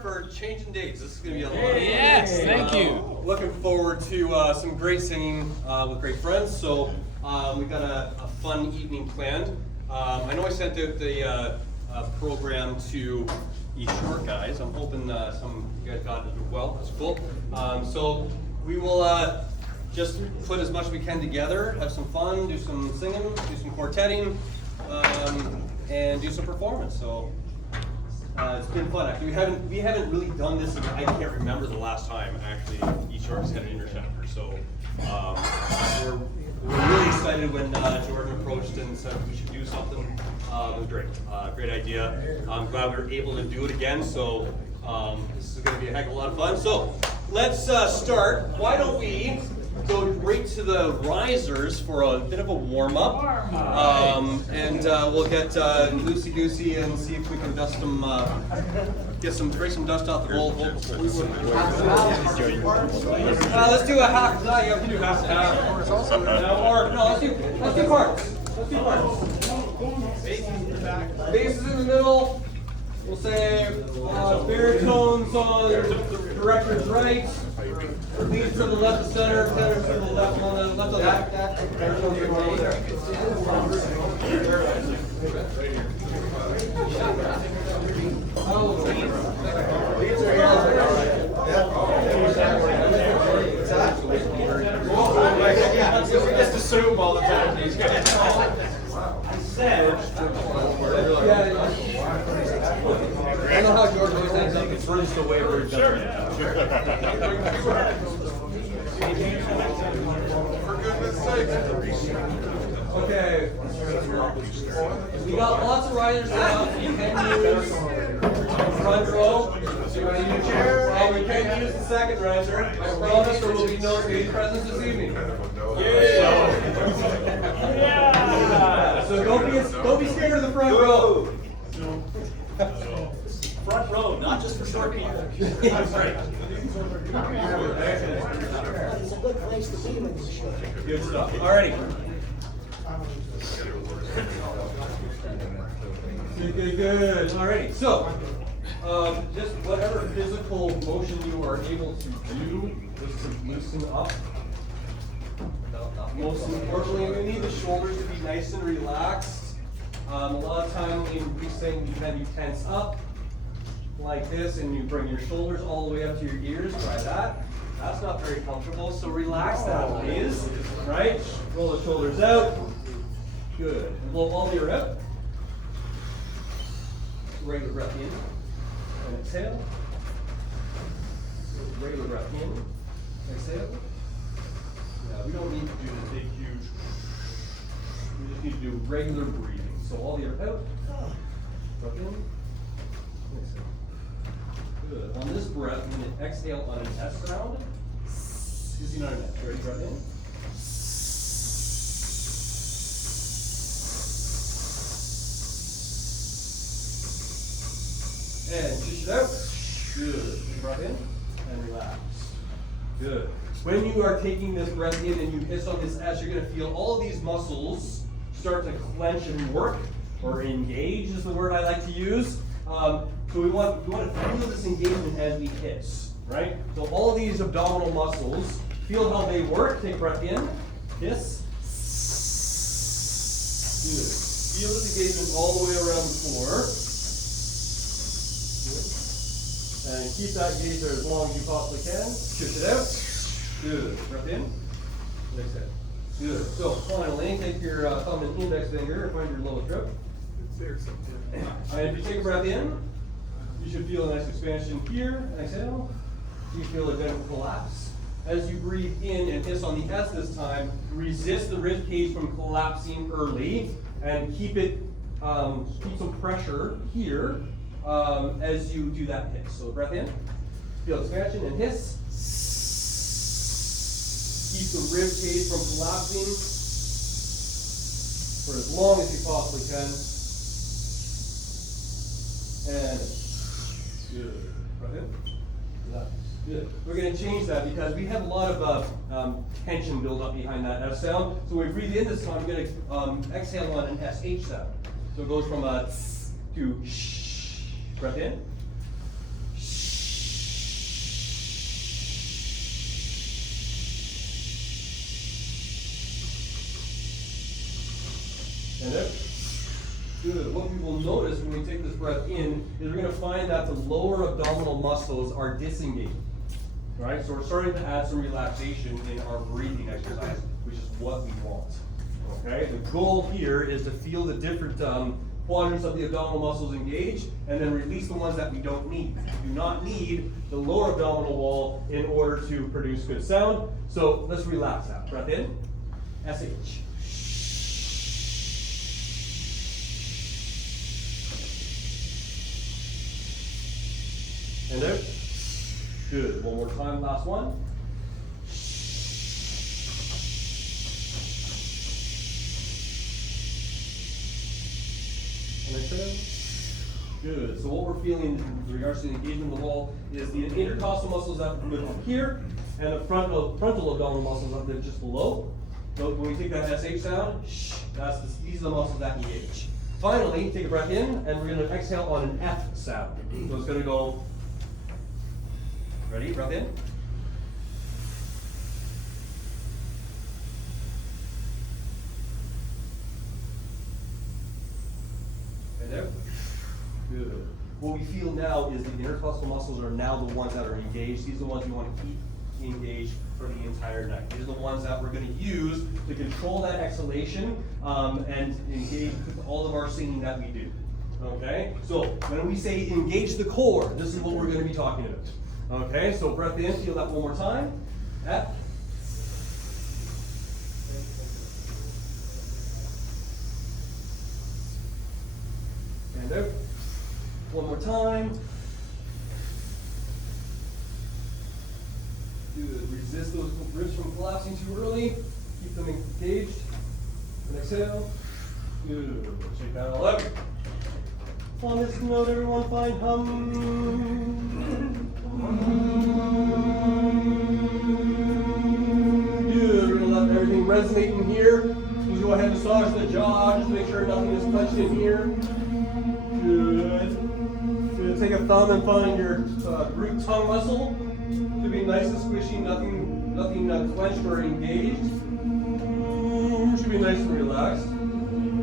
for changing dates. This is going to be a lot of fun. Yes, thank you. Looking forward to some great singing with great friends. So we've got a fun evening planned. I know I sent out the program to East Shore guys. I'm hoping some of you guys got it as well. That's cool. So we will just put as much as we can together, have some fun, do some singing, do some quartetting, and do some performance. So it's been fun. Actually, we haven't really done this. I can't remember the last time actually East Shore has had an interceptor. So we're really excited when Jordan approached and said we should do something. It was great. Great idea. I'm glad we were able to do it again. So this is going to be a heck of a lot of fun. So let's start. Why don't we go right to the risers for a bit of a warm-up, and we'll get loosey-goosey and see if we can dust them, break some dust off the old vocal cords. Let's do a half. No, you have to do half. Let's do parts. Let's do parts. Bass is in the middle. We'll say baritones on the director's right. Leads to the left of center, tenor to the left on the left of that. We just assume all the time. I said, I know how George always ends up and furnished away where he's done. For goodness sake. Okay. We got lots of riders now. We can use front row. And we can use the second rider. I promise there will be no stage presence this evening. Yeah. So don't be scared of the front row. Front row, not just for short people. That's right. It's a good place to be when you're short. Good stuff. Alrighty. Good. Alrighty. So, just whatever physical motion you are able to do, just to loosen up. Most importantly, we need the shoulders to be nice and relaxed. A lot of time when we sing, you can tense up like this, and you bring your shoulders all the way up to your ears. Try that. That's not very comfortable, so relax that, please. Right? Roll the shoulders out. Good. And blow all the air out. Regular breath in. And exhale. Regular breath in. Exhale. Yeah, we don't need to do this big, huge. We just need to do regular breathing. So all the air out. Breath in. Exhale. Good. On this breath, we're going to exhale on an S sound. Using our neck. Ready? Breath in. And push it out. Good. Breath in and relax. Good. When you are taking this breath in and you hiss on this S, you're going to feel all of these muscles start to clench and work, or engage is the word I like to use. So you want to feel this engagement as we hiss, right? So all these abdominal muscles, feel how they work. Take a breath in, hiss. Good. Feel this engagement all the way around the floor. And keep that gaze there as long as you possibly can. Shift it out. Good. Breath in. Exhale. Good. So finally, take your thumb and index finger and find your lowest rib. And if you take a breath in, you should feel a nice expansion here. Exhale. You feel a gentle collapse. As you breathe in and hiss on the S this time, resist the rib cage from collapsing early, and keep some pressure here as you do that hiss. So breath in, feel expansion, and hiss. Keep the rib cage from collapsing for as long as you possibly can. And good. Breath in. Relax. Good. We're going to change that because we have a lot of tension build up behind that S sound. So when we breathe in this time, we're going to exhale on an SH sound. So it goes from a to sh. Breath in. Sh. And then, good. What we will notice when we take this breath in is we're going to find that the lower abdominal muscles are disengaged. Right? So we're starting to add some relaxation in our breathing exercise, which is what we want. Okay? The goal here is to feel the different quadrants of the abdominal muscles engage and then release the ones that we don't need. We do not need the lower abdominal wall in order to produce good sound. So let's relax that. Breath in. SH. And out. Good. One more time, last one. And exhale. Good. So what we're feeling in regards to the engagement of the wall is the intercostal muscles up here and the frontal abdominal muscles up there just below. So when we take that SH sound, these are the muscles that engage. Finally, take a breath in and we're going to exhale on an F sound. So it's going to go. Ready? Breath in. And out. Good. What we feel now is the intercostal muscles are now the ones that are engaged. These are the ones we want to keep engaged for the entire night. These are the ones that we're going to use to control that exhalation and engage with all of our singing that we do. Okay? So when we say engage the core, this is what we're going to be talking about. Okay, so breath in, feel that one more time. F. And out. One more time. Good. Resist those ribs from collapsing too early. Keep them engaged. And exhale. Good. Shake that all out. On this note, everyone find hum. Good. We're gonna let everything resonate in here. Just go ahead and massage the jaw. Just make sure nothing is clenched in here. Good. So take a thumb and find your root tongue muscle. Should be nice and squishy. Nothing clenched or engaged. Should be nice and relaxed.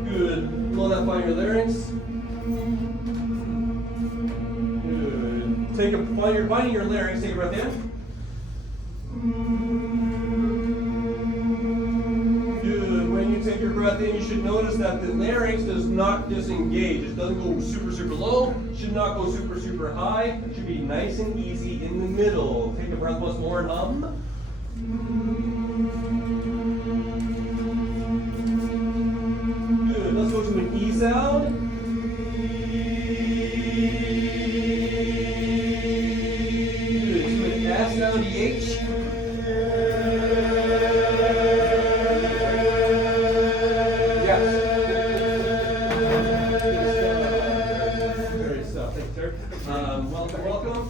Good. Below that, find your larynx. Finding your larynx, take a breath in. Good. When you take your breath in, you should notice that the larynx does not disengage. It doesn't go super, super low. Should not go super, super high. It should be nice and easy in the middle. Take a breath once more and hum. Good. Let's go to an E sound. Down the H. Yes. Great stuff. Thanks, sir. Welcome.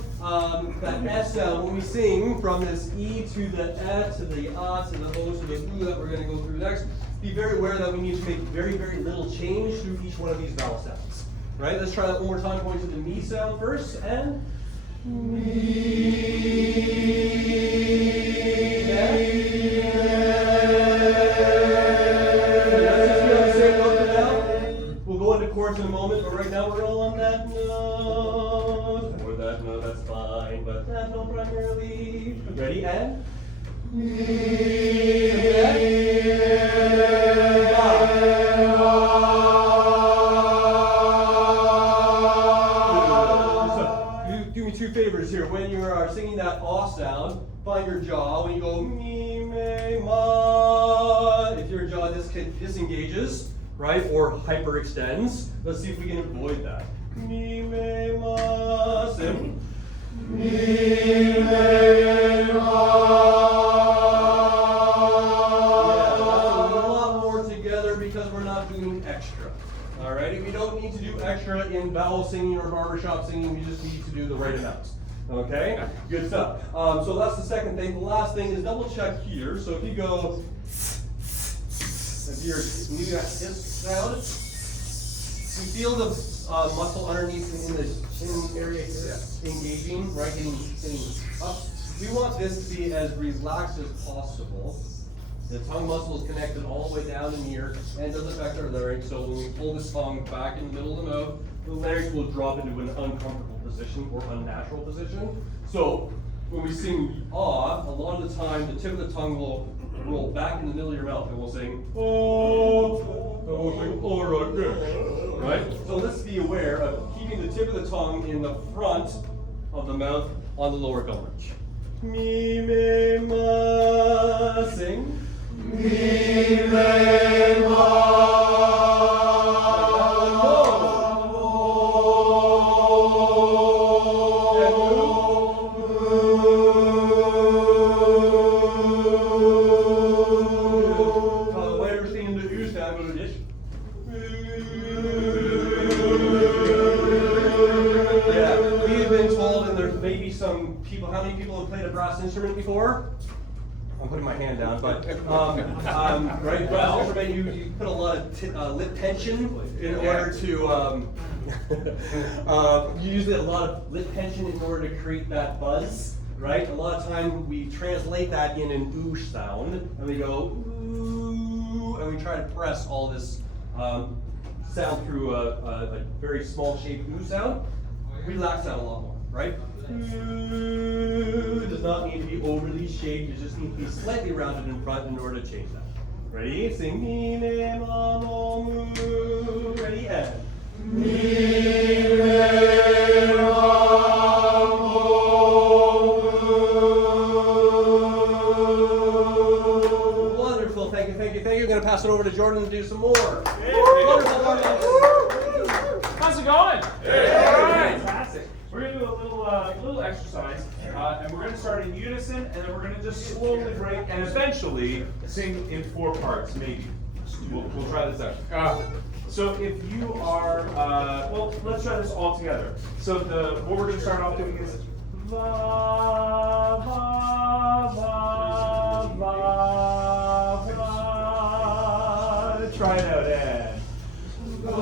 That S sound, when we sing from this E to the E to the A to the O to the U that we're going to go through next, be very aware that we need to make very, very little change through each one of these vowel sounds. Right? Let's try that one more time, going to the me sound first, and we'll go into chords in a moment, but right now we're all on that note. Or that note, that's fine, but that note primarily. Ready? And? Two favors here. When you are singing that aw sound, find your jaw. When you go me, me, ma, if your jaw disengages, right, or hyperextends, let's see if we can avoid that. Me, me, ma, sim. Me, me, ma. Yeah, that's a lot more together because we're not doing extra. Alrighty, we don't need to do extra in vowel singing or barbershop singing, we just need to do the right amounts. Okay? Good stuff. So that's the second thing. The last thing is double check here. So if you go, if you're leaving that this sound, you feel the muscle underneath in the chin area here engaging, right? Getting up. We want this to be as relaxed as possible. The tongue muscle is connected all the way down in here and does affect our larynx. So when we pull this tongue back in the middle of the mouth, the larynx will drop into an uncomfortable position or unnatural position. So when we sing ah, a lot of the time the tip of the tongue will roll back in the middle of your mouth and we'll sing oh, and we'll sing all right, yeah. Right? So let's be aware of keeping the tip of the tongue in the front of the mouth on the lower gum ridge. Mi, me, ma, sing. Mi, me, ma. How many people have played a brass instrument before? I'm putting my hand down, but right, brass instrument, you put a lot of lip tension in order to you use a lot of lip tension in order to create that buzz, right? A lot of time we translate that in an oosh sound, and we go ooh, and we try to press all this sound through a very small shaped ooh sound. Relax that a lot more, right? Does not need to be overly shaped, it just needs to be slightly rounded in front in order to change that. Ready? Sing mi, me, ma, mo, mu. Ready? And mi, me, ma, mo, mu. Wonderful, thank you, thank you, thank you. I'm going to pass it over to Jordan to do some more. Wonderful, wonderful. How's it going? Hey. All right. Fantastic. We're going to do a little exercise, and we're going to start in unison, and then we're going to just slowly break, and eventually sing in 4 parts, maybe. We'll try this out. So if you are, well, let's try this all together. So what we're going to start off doing is va, va, va, va, va. Try it out, and va,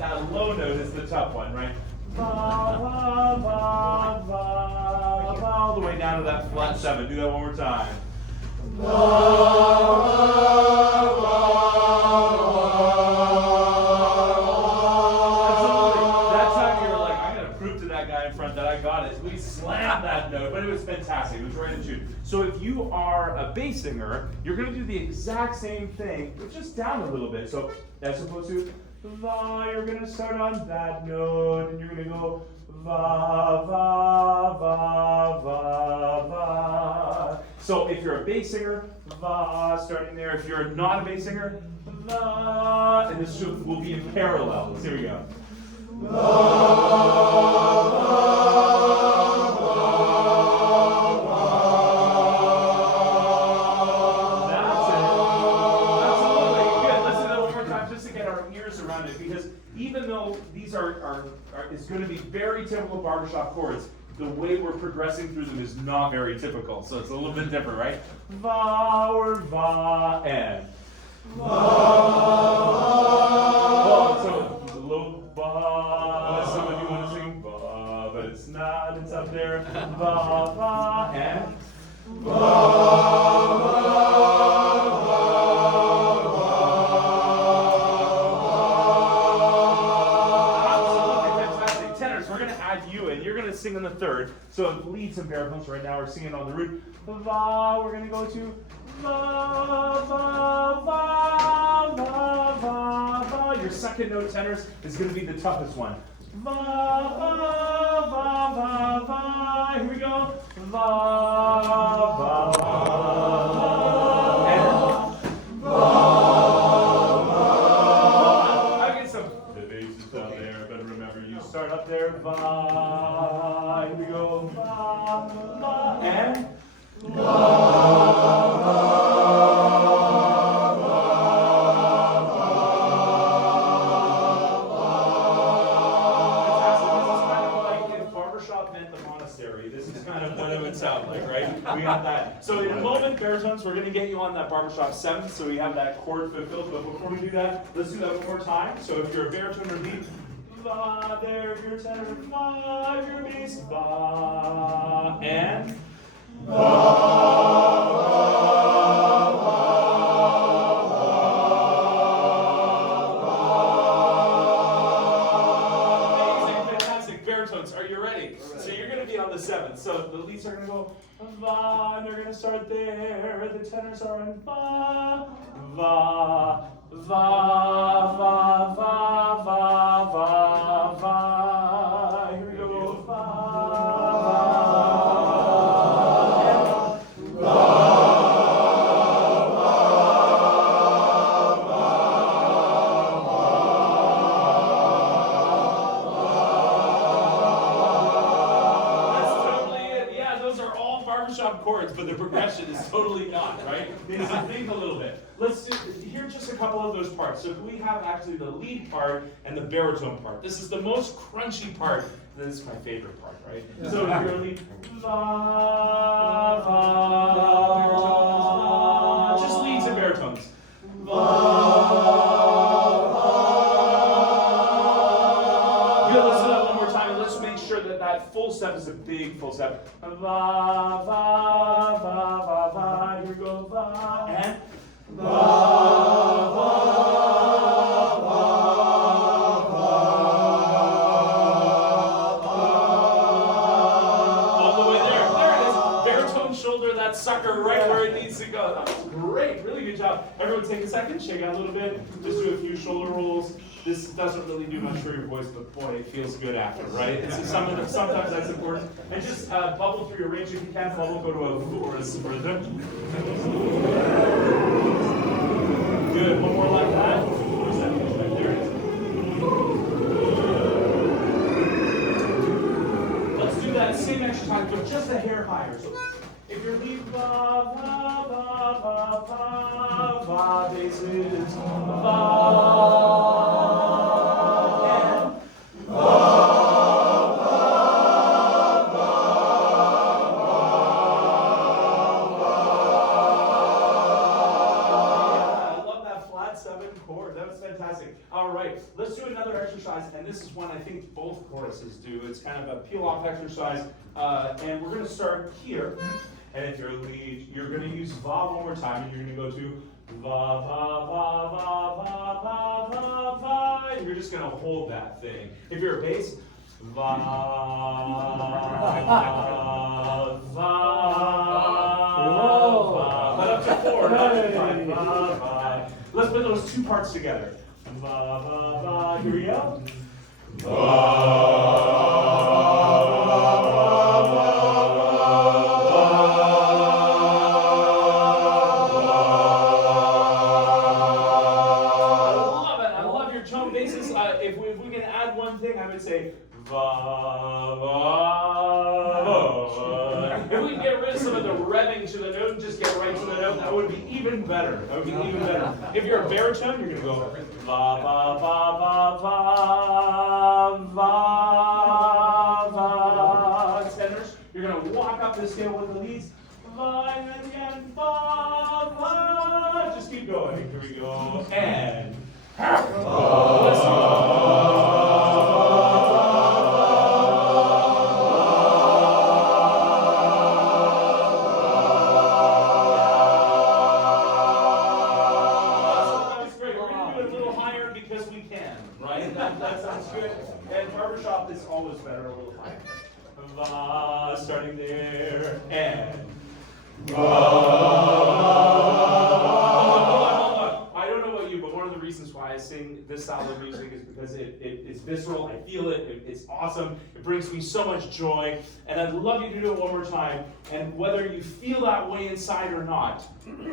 that low note is the tough one, right? Va, va, va, va, va, all the way down to that flat 7. Do that one more time. Va, va, va. Absolutely. That time you were like, I'm going to prove to that guy in front that I got it. We slammed that note, but it was fantastic. It was right in tune. So if you are a bass singer, you're going to do the exact same thing, but just down a little bit. So as opposed to va, you're going to start on that note, and you're going to go va, va, va, va, va. So if you're a bass singer, va, starting there. If you're not a bass singer, va, and this will be in parallel. Here we go. Va, va, va, va. That's it. Absolutely. Good. Listen to that one more time just to get our ears around it, because even though these is going to be very typical barbershop chords, the way we're progressing through them is not very typical. So it's a little bit different, right? Va or va and va. Well, so low va. Some of you want to sing va, but it's not. It's up there. Va, va, and va, va. Sing on the third. So leads and baritones right now we're singing on the root. Va, we're gonna go to va, va, va, va, va, va. Your second note tenors is gonna be the toughest one. Va, va, va, va, va. Here we go. Va, va, va, and va, va. I get some. The bass is out there, but remember you start up there. Va. Here we go. Va, va, and va, va, va, va. Fantastic. This is kind of like if barbershop meant the monastery. This is kind of what it would sound like, right? We got that. So in a moment, baritones, we're going to get you on that barbershop 7th, so we have that chord fulfilled. But before we do that, let's do that one more time. So if you're a baritone or lead, va, there, if you're a tenor, va, if you're a bass, va, and are you ready? So you're going to be on the 7th. So the leads are going to go va, and they're going to start there. The tenors are in va, va, va, va, va, va, va, va. Here we go. Va, chords, but the progression is totally not, right? Needs to think a little bit. Let's do, here just a couple of those parts. So we have actually the lead part and the baritone part. This is the most crunchy part. This is my favorite part, right? Yeah. So if you're a lead, va, va, just leads and baritones. That full step is a big full step. Va, va, va, va, va. Here we go. Va, and va, va, va, va, va. All the way there. There it is. Baritone shoulder that sucker right where it needs to go. That was great. Really good job. Everyone take a second, shake out a little bit. Just do a few shoulder rolls. This doesn't really do much for your voice, but boy, it feels good after, right? And so sometimes that's important. And just bubble through your range. If you can't bubble, go to a chorus for them. Good. One more like that. There it is. Let's do that same exercise, but just a hair higher. So if you're lead, va, va, va, va, va, va, basses, va. All right, let's do another exercise, and this is one I think both choruses do. It's kind of a peel-off exercise, and we're going to start here. And if you're a lead, you're going to use va one more time, and you're going to go to va, va, va, va, va, va, va, va, and you're just going to hold that thing. If you're a bass, va, va, va, but up to 4, not to 5, va, va. Let's put those two parts together. Va, va, va, here we go. Va, va, va, I love your tone bases. If we can add one thing, I would say va, va. If we can get rid of some of the revving to the note and just get right to the note, that would be even better. That would be even better. If you're a baritone, you're going to go va, va, va, va, va, va, va. Tenors, you're going to walk up the scale with the leads. Va, and then again, va, va. Just keep going. Here we go. And that sounds good. And barbershop is always better, a little higher. Va, starting there, and va. I don't know about you, but one of the reasons why I sing this style of music is because it's visceral. I feel it. It's awesome. It brings me so much joy. And I'd love you to do it one more time. And whether you feel that way inside or not,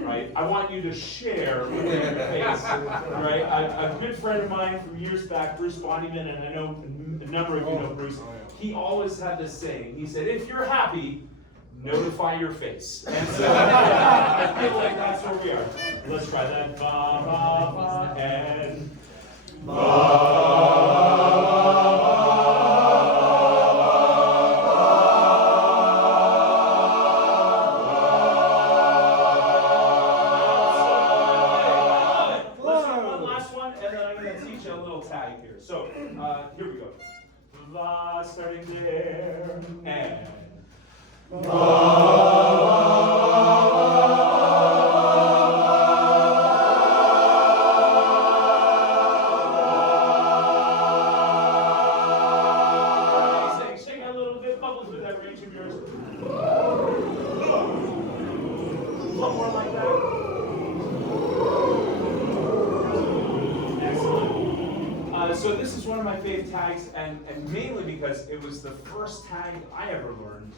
right? I want you to share with your face, right? A good friend of mine from years back, Bruce Bondyman, and I know a number of you know Bruce. He always had this saying. He said, "If you're happy, notify your face." And so I feel like that's where we are. Let's try that. Ba, ba, ba, and ba. here. So here we go. La, starting there, and shake a little bit, bubbles with that range of yours. One more like that. Excellent. So this is one of my favorite tags, and mainly because it was the first tag I ever learned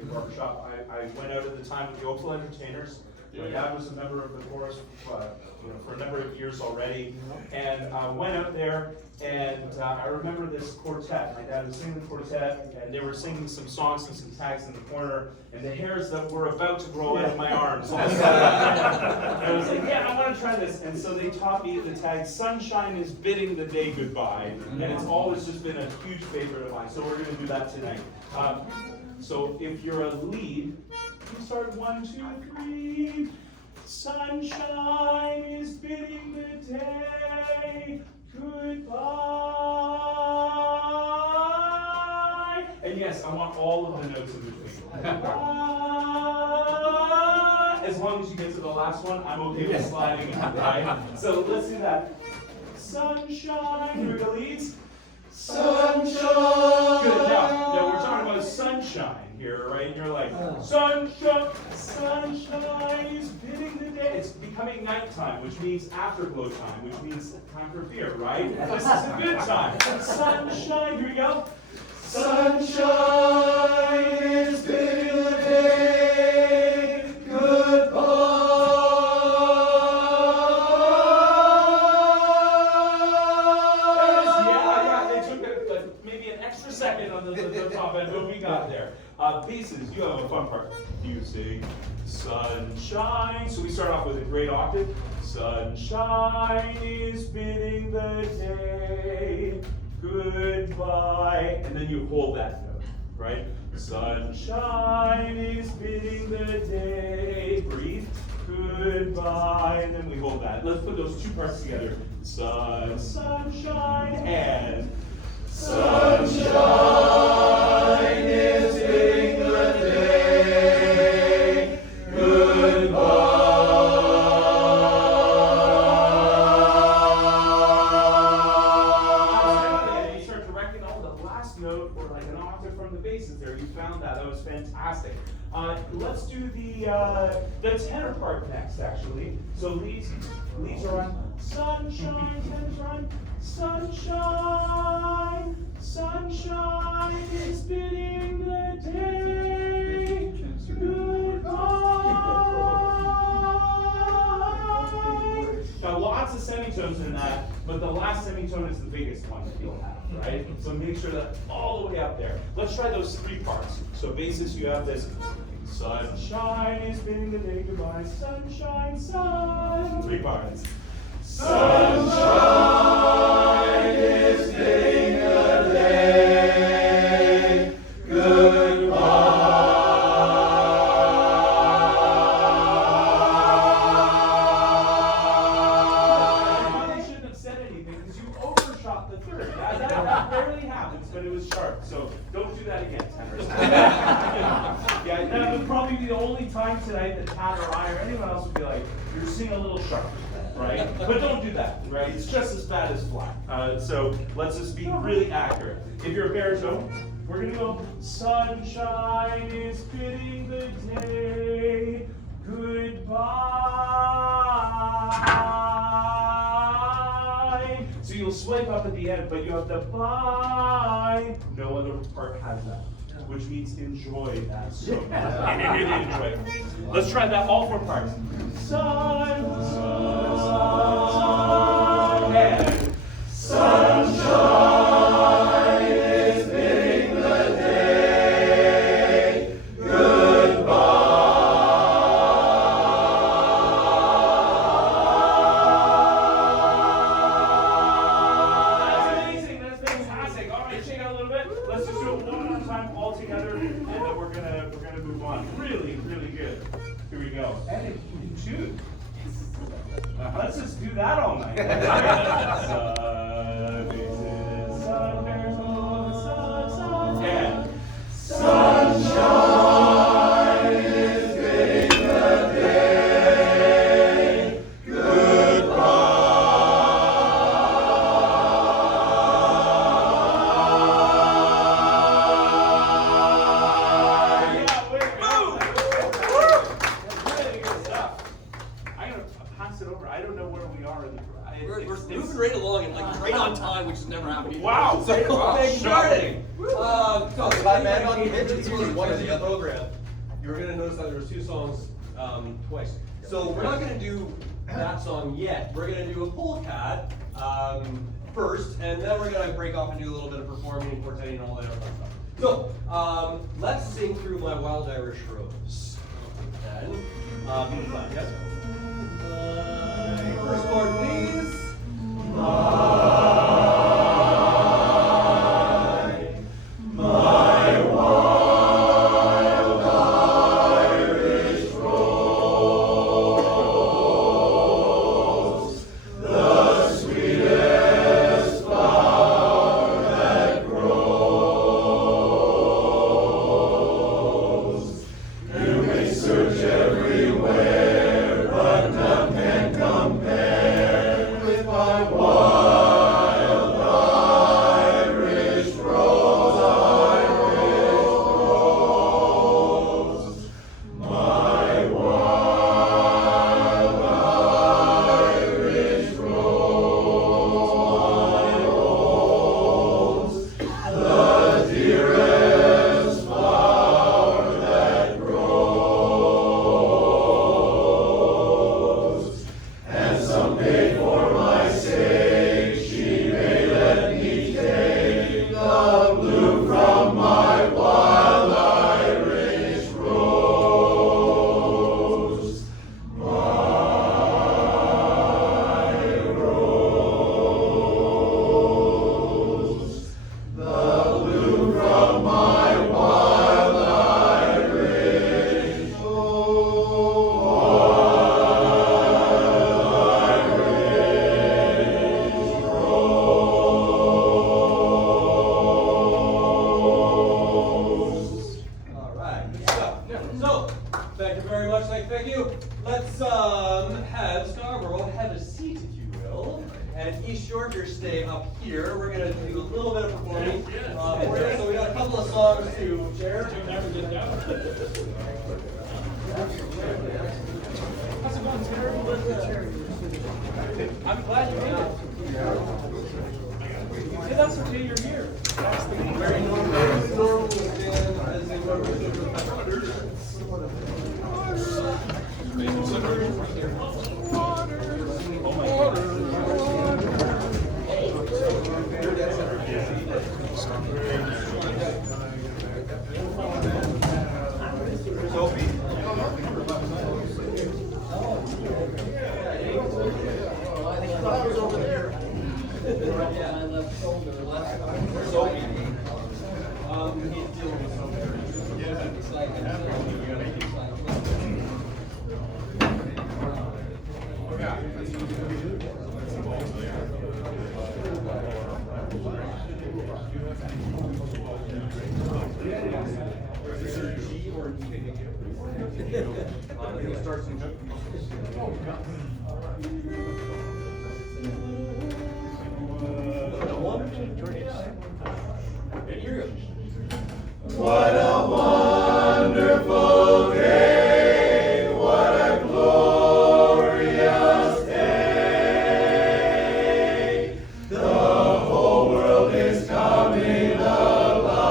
in barbershop. I went out at the time with the Oakville Entertainers. My dad was a member of the chorus for a number of years already, and went out there, and I remember this quartet. My dad was singing the quartet, and they were singing some songs and some tags in the corner, and the hairs that were about to grow out of my arms. And I was like, yeah, I want to try this. And so they taught me the tag, "Sunshine is bidding the day goodbye," and it's always just been a huge favorite of mine. So we're going to do that tonight. So if you're a lead, you start 1, 2, 3. Sunshine is bidding the day goodbye. And yes, I want all of the notes in between. As long as you get to the last one, I'm okay with sliding it, right? So let's do that. Sunshine. Here we go, leads. Sunshine. Good. Now we're talking about sunshine here, right? And you're like, sunshine, sunshine is bidding the day. It's becoming nighttime, which means afterglow time, which means time for beer, right? This is a good time. Sunshine. Here we go. Sunshine is bidding the day goodbye. Second on the top end, but we got there. Basses, you have a fun part. You sing sunshine. So we start off with a great octave. Sunshine is bidding the day goodbye. And then you hold that note, right? Sunshine is bidding the day, breathe, goodbye. And then we hold that. Let's put those two parts together. Sunshine, and sunshine is bidding the day goodbye. You start directing all the last note or like an octave from the basses there. You found that. That was fantastic. Let's do the tenor part next, actually. So leads are on sunshine, tenors are on sunshine, sunshine is bidding the day goodbye. Now lots of semitones in that, but the last semitone is the biggest one that you'll have, right? So make sure that all the way up there. Let's try those three parts. So basis, you have this. Sunshine is bidding the day goodbye. Sunshine, sun. Three parts. Sunshine is bidding the day goodbye. I shouldn't have said anything because you overshot the third. That rarely happens, but it was sharp. So don't do that again, tenors. Yeah, that would probably be the only time tonight that Tad or I or anyone else would be like, you're singing a little sharp, right? But don't do that, right? It's just as bad as flat. So let's just be really accurate. If you're a baritone, we're gonna go, sunshine is bidding the day goodbye. So you'll swipe up at the end, but you have the bye. No other part has that, which means enjoy that so much. Enjoy it. Let's try that all four parts. Sun, sun, sun, and sunshine is bidding the day goodbye. That's amazing. That's fantastic. All right, shake out a little bit. Let's just do it one more time all together, and then we're gonna move on. Really, really good. Here we go. And it tune. Let's just do that all night. Wow. So thank you for starting. So My man on the this bench is is one or the other. program. You're gonna notice that there's two songs twice. So we're not gonna do that song yet. We're gonna do a polecat first, and then we're gonna break off and do a little bit of performing and quartetting and all that other stuff. So let's sing through My Wild Irish Rose. Then, B flat, yes. First chord, please. Thank you. Let's have Scarborough have a seat, if you will, and East Yorkshire stay up here. We're gonna do a little bit of performing. So we got a couple of songs to share. How's it going, Terry? I'm glad you made it. Hey, that's okay, you're here. That's the game. Very normal as a membership of my brothers. What a wonderful day, what a glorious day. The whole world is coming alive.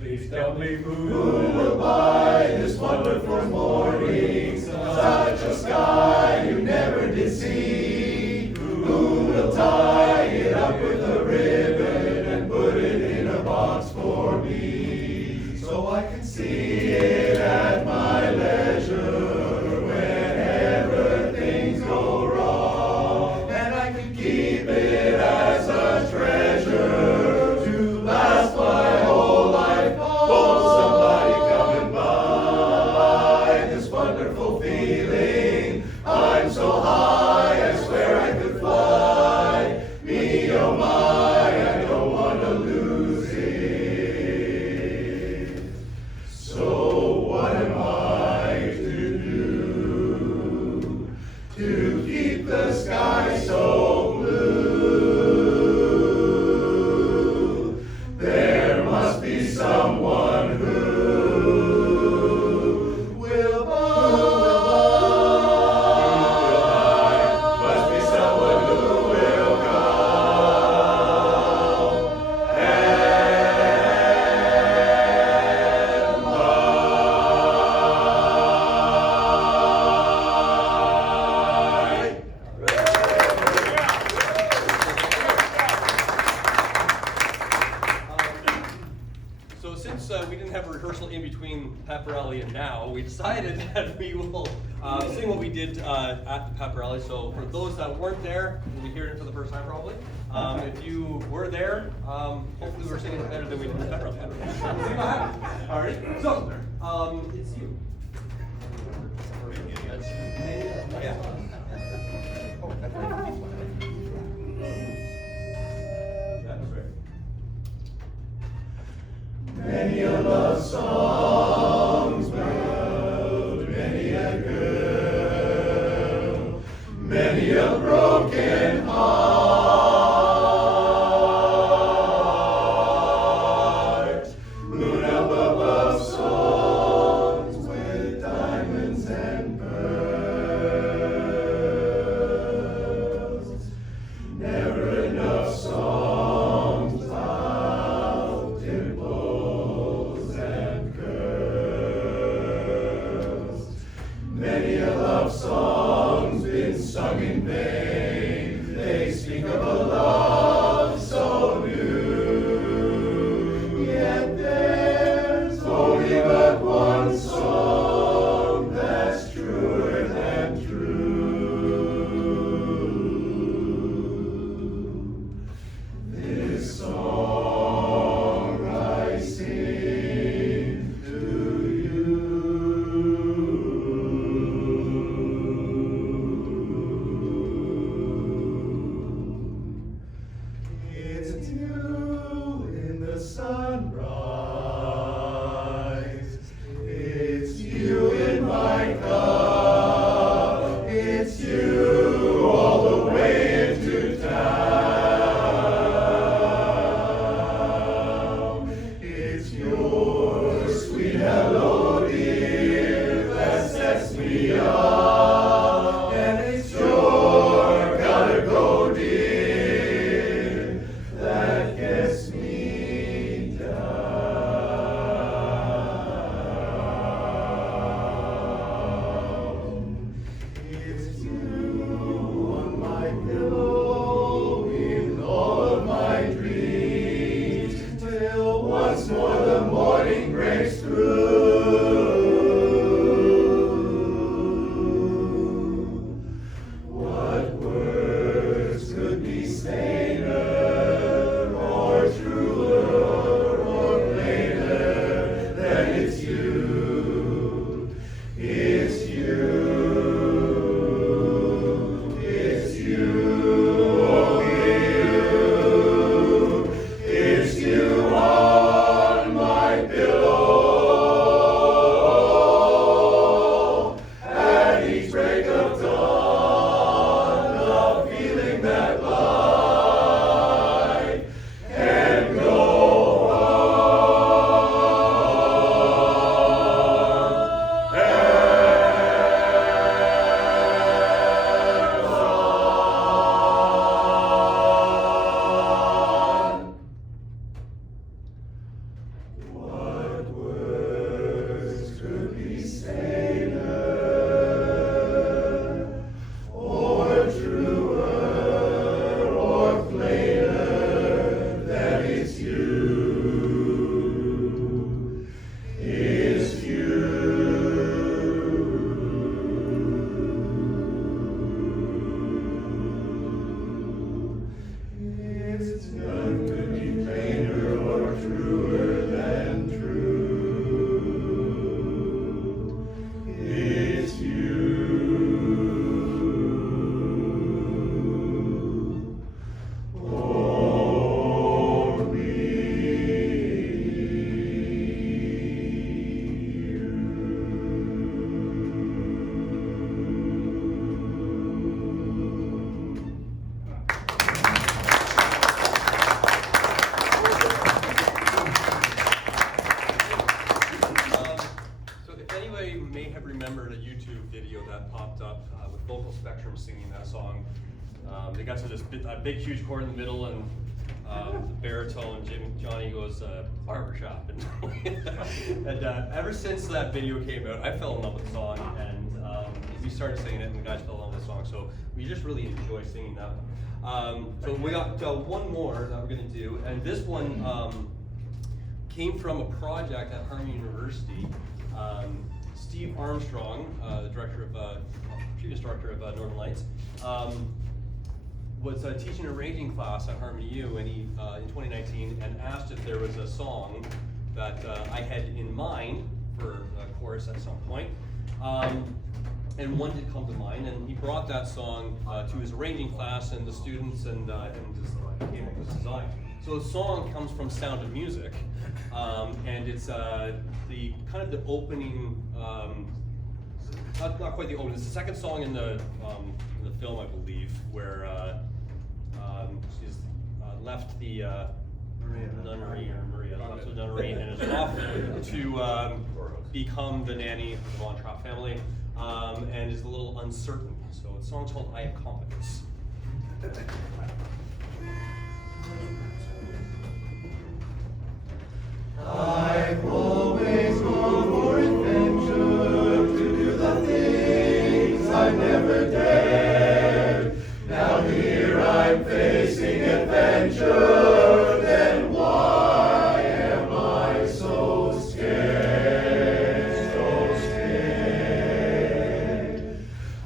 Please tell me who will buy this wonderful morning, such a sky you never did see. Who will tie it up with a ribbon and put it in a box for me, so I can see it at my leisure whenever things go wrong, and I can keep it as a treasure to last my whole life. Oh, somebody coming by, this wonderful feeling, I'm so high, I swear I could fly. Me, oh my, I don't want to lose it. So what am I to do to keep the sky so blue? There must be someone who will buy pep rally, and now we decided that we will sing what we did at the pep rally. So for those that weren't there, you'll be hearing it for the first time probably. If you were there, hopefully we're singing it better than we did at the pep rally. See what happens. All right. So it's you. Yeah. Many a love song's belled, many a girl, many a broken heart. Moon up above songs with diamonds and pearls. Never enough songs about dimples and curls. Many a love song's been sung in vain. They speak of a love so new. Yet there's only but one song that's truer than true. This song I sing to you. It's you in the sunrise. It's you in my cup. It's you all the way into town. It's your sweet hello, dear, that sets me up. And it's your gotta go, dear, that gets me down. It's you on my pillow in all of my dreams, till once more the morning breaks through. What words could be saner or truer or plainer than it's you? It's you. It's you. Oh, you. It's you on my pillow. At each break of dawn, the feeling that life can go on and on. What words could be saner or truer or plainer than it's you? It's you. It's none could be plainer or truer than true. It's you. So if anybody may have remembered a YouTube video that popped up with Vocal Spectrum singing that song, they got to this big huge chord in the middle, and the baritone Johnny goes barbershop, and ever since that video came out, I fell in love with the song, and we started singing it, and the guys fell in love with the song. So we just really enjoy singing that one. So we got one more that we're gonna do, and this one came from a project at Harmony University. Steve Armstrong, the previous director of Northern Lights, was teaching an arranging class at Harmony U and he, in 2019 and asked if there was a song that I had in mind for a chorus at some point. And one did come to mind, and he brought that song to his arranging class and the students and just came up with this design. So the song comes from Sound of Music, and it's the kind of the opening, not quite the opening, it's the second song in the film, I believe, where she's left the nunnery, or Maria left the nunnery and is off to become the nanny of the Von Trapp family, and is a little uncertain. So the song's called I Have Confidence. I've always gone for adventure, to do the things I never dared. Now here I'm facing adventure, then why am I so scared, so scared?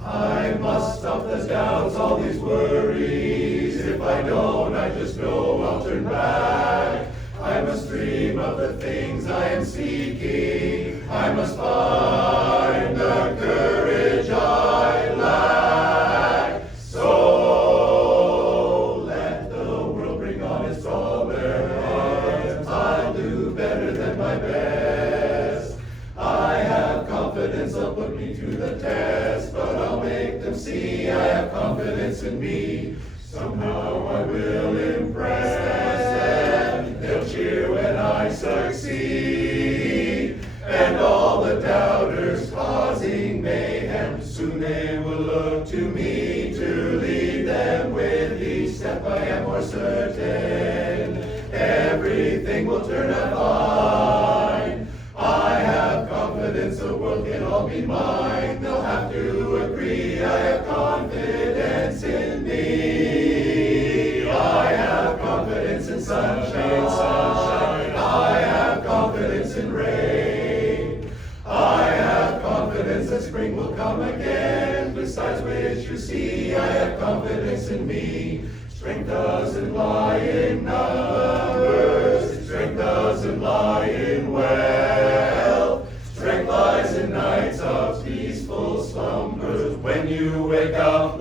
I must stop the doubts, all these worries. If I don't, I just know I'll turn back. I must dream of the things I am seeking. I must find the courage I lack. So let the world bring on its tolerance. I'll do better than my best. I have confidence, they'll put me to the test, but I'll make them see I have confidence in me. Somehow I will impress them. They'll cheer when I succeed. And all the doubters causing mayhem, soon they will look to me to lead them. With each step I am more certain everything will turn out fine. I have confidence the world can all be mine. They'll have to agree I have confidence in me. I have confidence in sunshine, sunshine. I have confidence in rain. I have confidence that spring will come again. Besides which you see, I have confidence in me. Strength doesn't lie in numbers. Strength doesn't lie in wealth. Strength lies in nights of peaceful slumbers. When you wake up,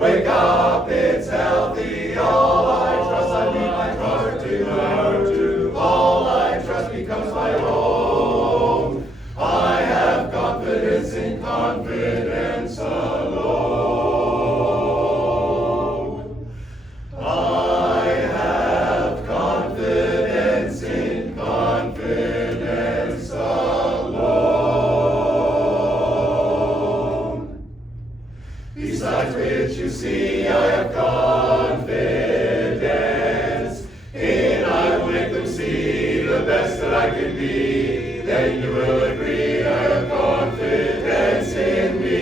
it's healthy. All I trust, I leave my heart to. All I trust becomes my own. I have confidence in confidence alone. I have confidence in confidence alone. Besides which you see I have confidence in I will make them see the best that I can be. Then you will agree I have confidence in me.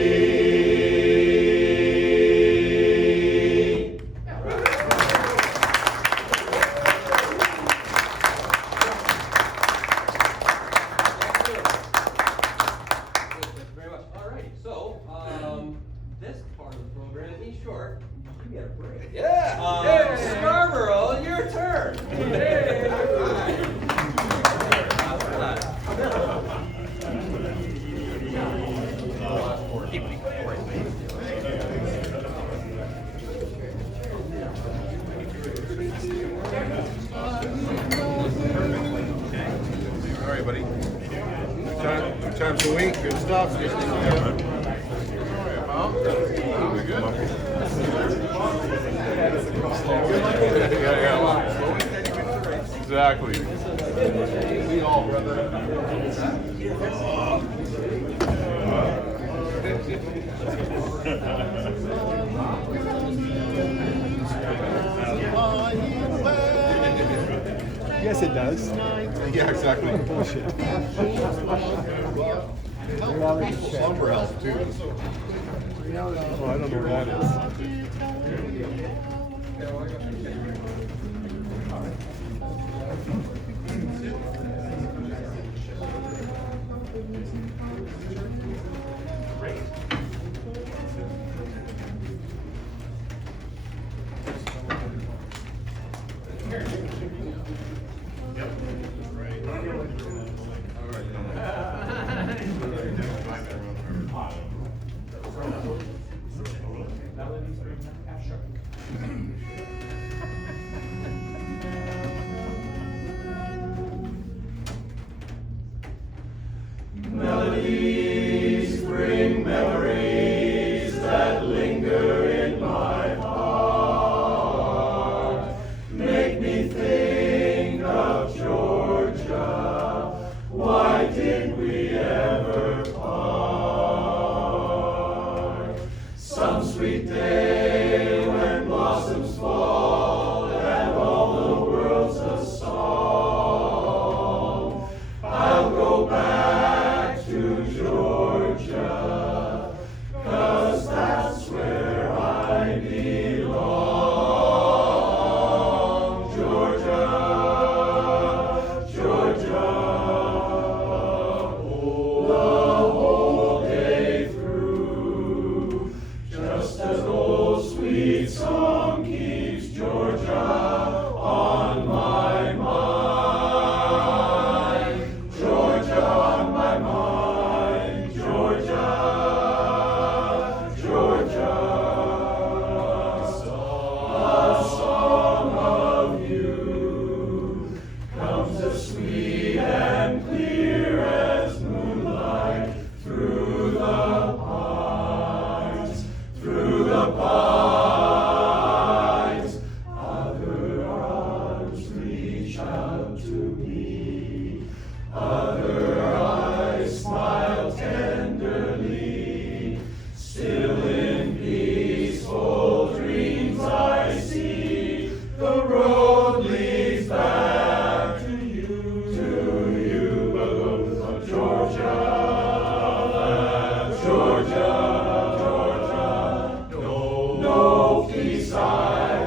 Thank you very much. Alrighty, so this part of the program is short. You get a break. Yeah. Scarborough, your turn. All right, buddy. Two times a week, good stuff. Yeah. Exactly. We all, brother. Yes, it does. Yeah, exactly. Bullshit. Slumber health, too. Oh, I don't know what that is. anger in my heart make me think of Georgia. Why did we ever part? Some sweet day when blossoms fall and all the world's a song, I'll go back to Georgia, 'cause that's where I belong. Georgia, Georgia, the whole day through, just an old sweet song keeps Georgia on my mind. Georgia on my mind. Georgia, Georgia, a song of you comes as sweet and clear as moonlight through the pines, through the pines. Other arms reach out to me, other eyes smile tenderly. Still in peaceful dreams I see the road leads back to you, Georgia, Georgia, Georgia. No peace I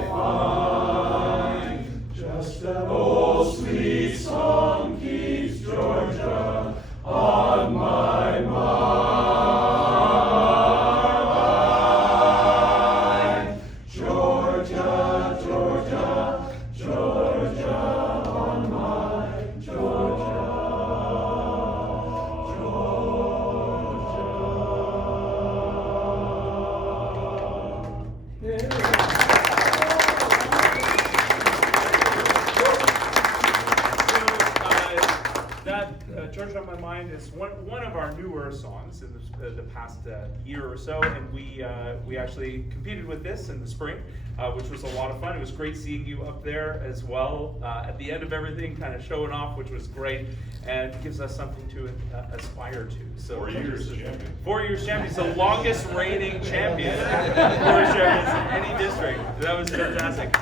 find, just an old sweet song keeps Georgia on my mind. Georgia, Georgia, Georgia on my Georgia, Georgia on My Mind is one of our newer songs in the past year or so, and we actually competed with this in the spring, which was a lot of fun. It was great seeing you up there as well at the end of everything, kind of showing off, which was great, and it gives us something to aspire to. So 4 years champion. 4 years champion. He's the longest reigning champion. 4 years champions in any district. That was fantastic.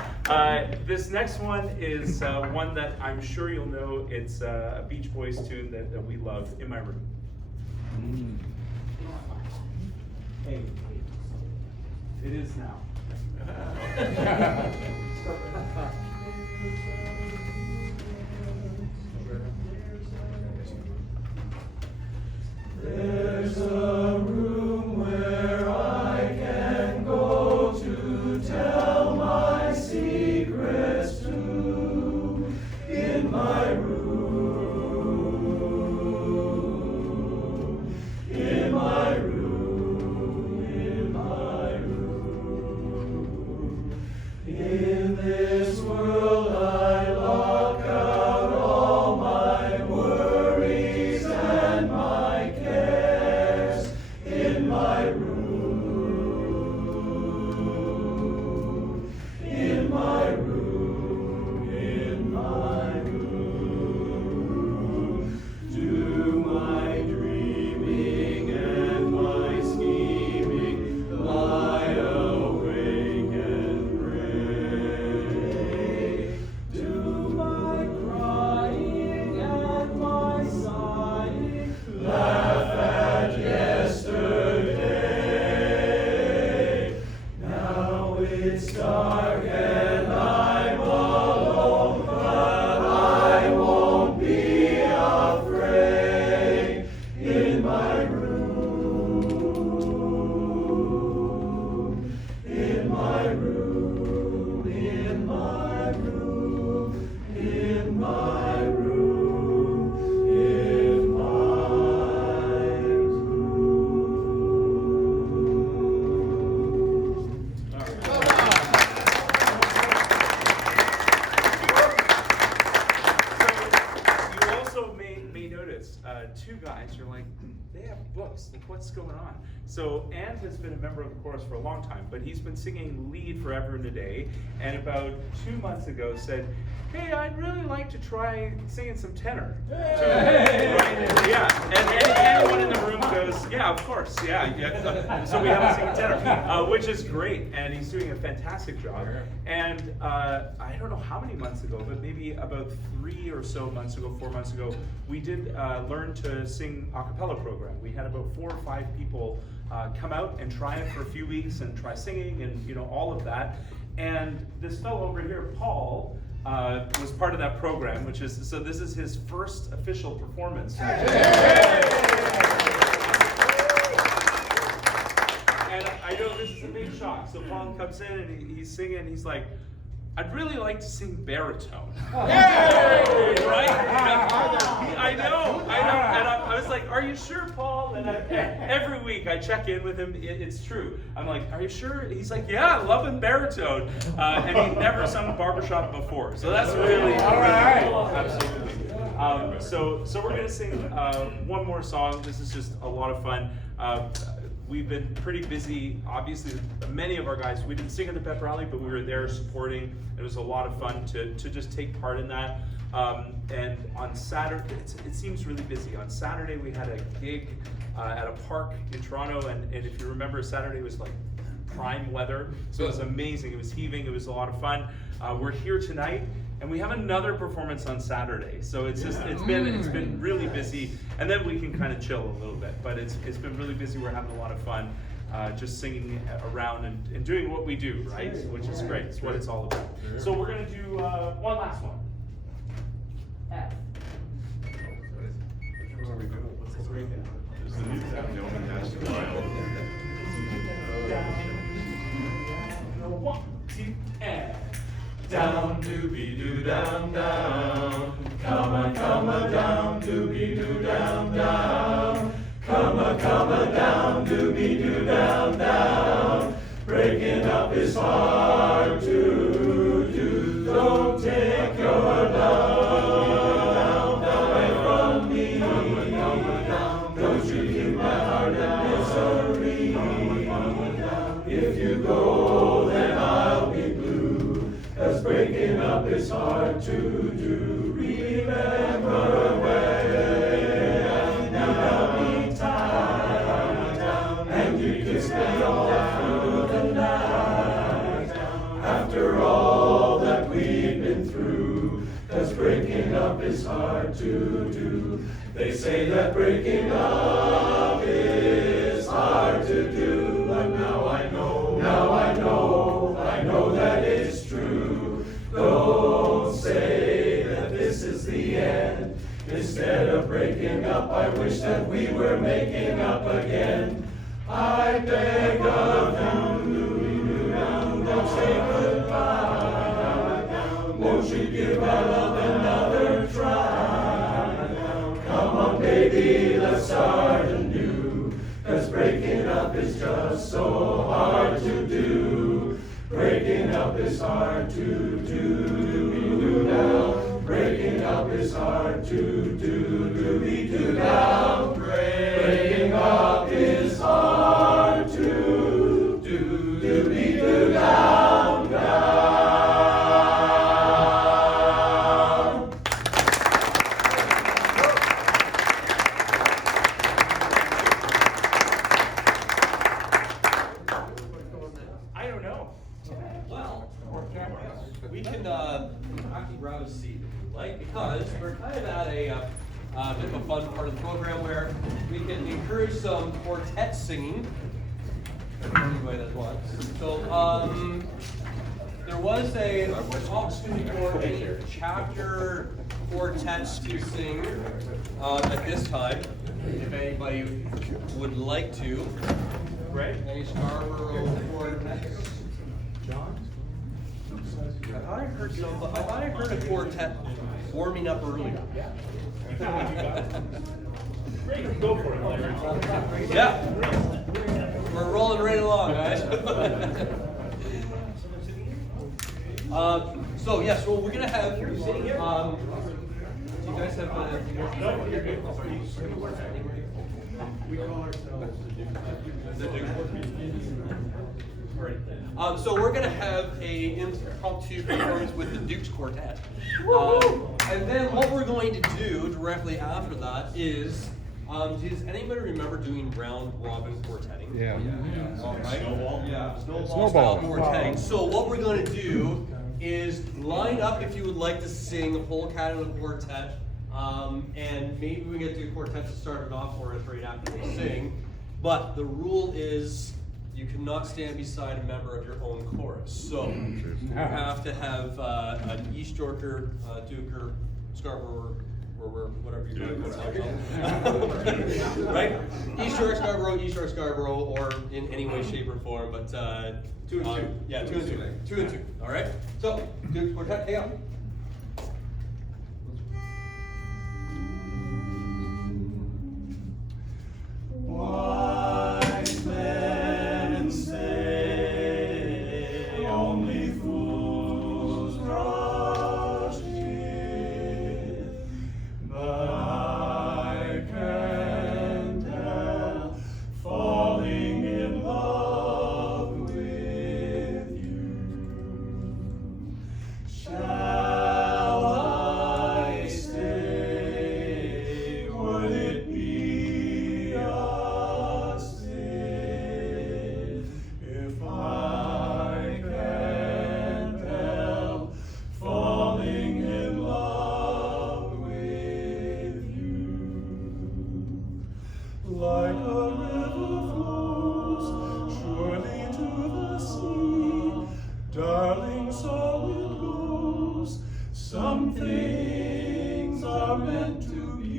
This next one is one that I'm sure you'll know. It's a Beach Boys tune that we love, In My Room. Hey, it is now. There's a room where I can go to tell my secrets to. In my room, in my room, in my room. In this world I lock out all my worries and my cares. In my room, in my room, in my room. Do my dreaming and my scheming lie awake and pray. Do my crying and my sighing laugh at yesterday. Now it's dark and I'm alone, but I won't be afraid. In my room, in my room, in my room, in my room, in my room. looks, like what's going on? So Ant has been a member of the chorus for a long time, but he's been singing lead forever and a day, and about 2 months ago said, hey, I'd really like to try singing some tenor. Hey! Right? Yeah, and anyone in the room goes, yeah, of course, yeah. So we have him singing tenor, which is great, and he's doing a fantastic job. And I don't know how many months ago, but maybe about 3 or so months ago, 4 months ago, we did learn to sing a cappella program. We had about 4 or 5 people come out and try it for a few weeks and try singing and all of that. And this fellow over here, Paul, was part of that program, which is, so this is his first official performance. And I know this is a big shock. So Paul comes in and he's singing, and he's like, I'd really like to sing baritone. Right? I know. And I was like, are you sure, Paul? And every week I check in with him. It's true. I'm like, are you sure? He's like, yeah, I love him baritone. And he'd never sung barbershop before. So that's really, really cool. Absolutely. So we're going to sing one more song. This is just a lot of fun. We've been pretty busy. Obviously, many of our guys, we didn't sing at the pep rally, but we were there supporting. It was a lot of fun to just take part in that. And on Saturday, it seems really busy. On Saturday, we had a gig at a park in Toronto, and if you remember, Saturday was like prime weather, so it was amazing. It was heaving. It was a lot of fun. We're here tonight. And we have another performance on Saturday, so it's been really busy, and then we can kind of chill a little bit. But it's been really busy. We're having a lot of fun, just singing around and doing what we do, right? Which is great. It's what it's all about. So we're gonna do one last one. F. What are we doing? There's the new gentleman has to smile. One, two, and. Down, doobie doo down, down. Come a down, doobie doo down, down. Come a down, doobie doo down, down. Breaking up is hard to do. Don't take your love away from me. Don't you keep my heart in misery. If you go, then I'll be blue. 'Cause breaking up is hard to do. Remember when you held me tight and you kissed me all through the night. After all that we've been through, 'cause breaking up is hard to do. They say that breaking up is hard to do, but now I know that it's true. Don't say that this is the end. Instead of breaking up, I wish that we were making up again. I beg of you, don't say goodbye. Won't you give our love another try? Come on, baby, let's start anew. 'Cause breaking up is just so hard to do. Breaking up is hard to do now. Breaking up is hard to do now. Breaking up is hard to do down, down. I don't know. Well, we can grab a seat if you like, because we're kind of at a bit of a fun part of the program where we can encourage some quartet singing. Anybody that wants. So, there was an opportunity for a chapter quartets to sing at this time, if anybody would like to. Right? Any Scarborough quartets? John? I thought I heard a quartet warming up earlier. Great, go for it, Larry. Yeah. We're rolling right along, guys. So yes, well, we're gonna have. Do you guys have? We call ourselves the Duke. So we're gonna have a impromptu performance with the Dukes Quartet. And then what we're going to do directly after that is, does anybody remember doing round robin quartetting? Yeah. All right. Snowball? Yeah, snowball Snowball. style quartetting. So what we're gonna do is line up if you would like to sing a polka and a quartet. And maybe we get the quartet to start it off for us right after we sing. But the rule is you cannot stand beside a member of your own chorus. So you have to have an East Yorker, Duker, Scarborough, or whatever you're doing. Right? East York, Scarborough, or in any way, shape, or form. But 2 and 2. Yeah, 2 and 2. 2 and 2. All right. So Duke quartet, take out. Wise men say only fools rush in, but I can tell, falling in love with you. Shall I stay? Would it be a sin if I can't help falling in love with you? Like a river flows surely to the sea, darling, so it goes. Some things are meant to be.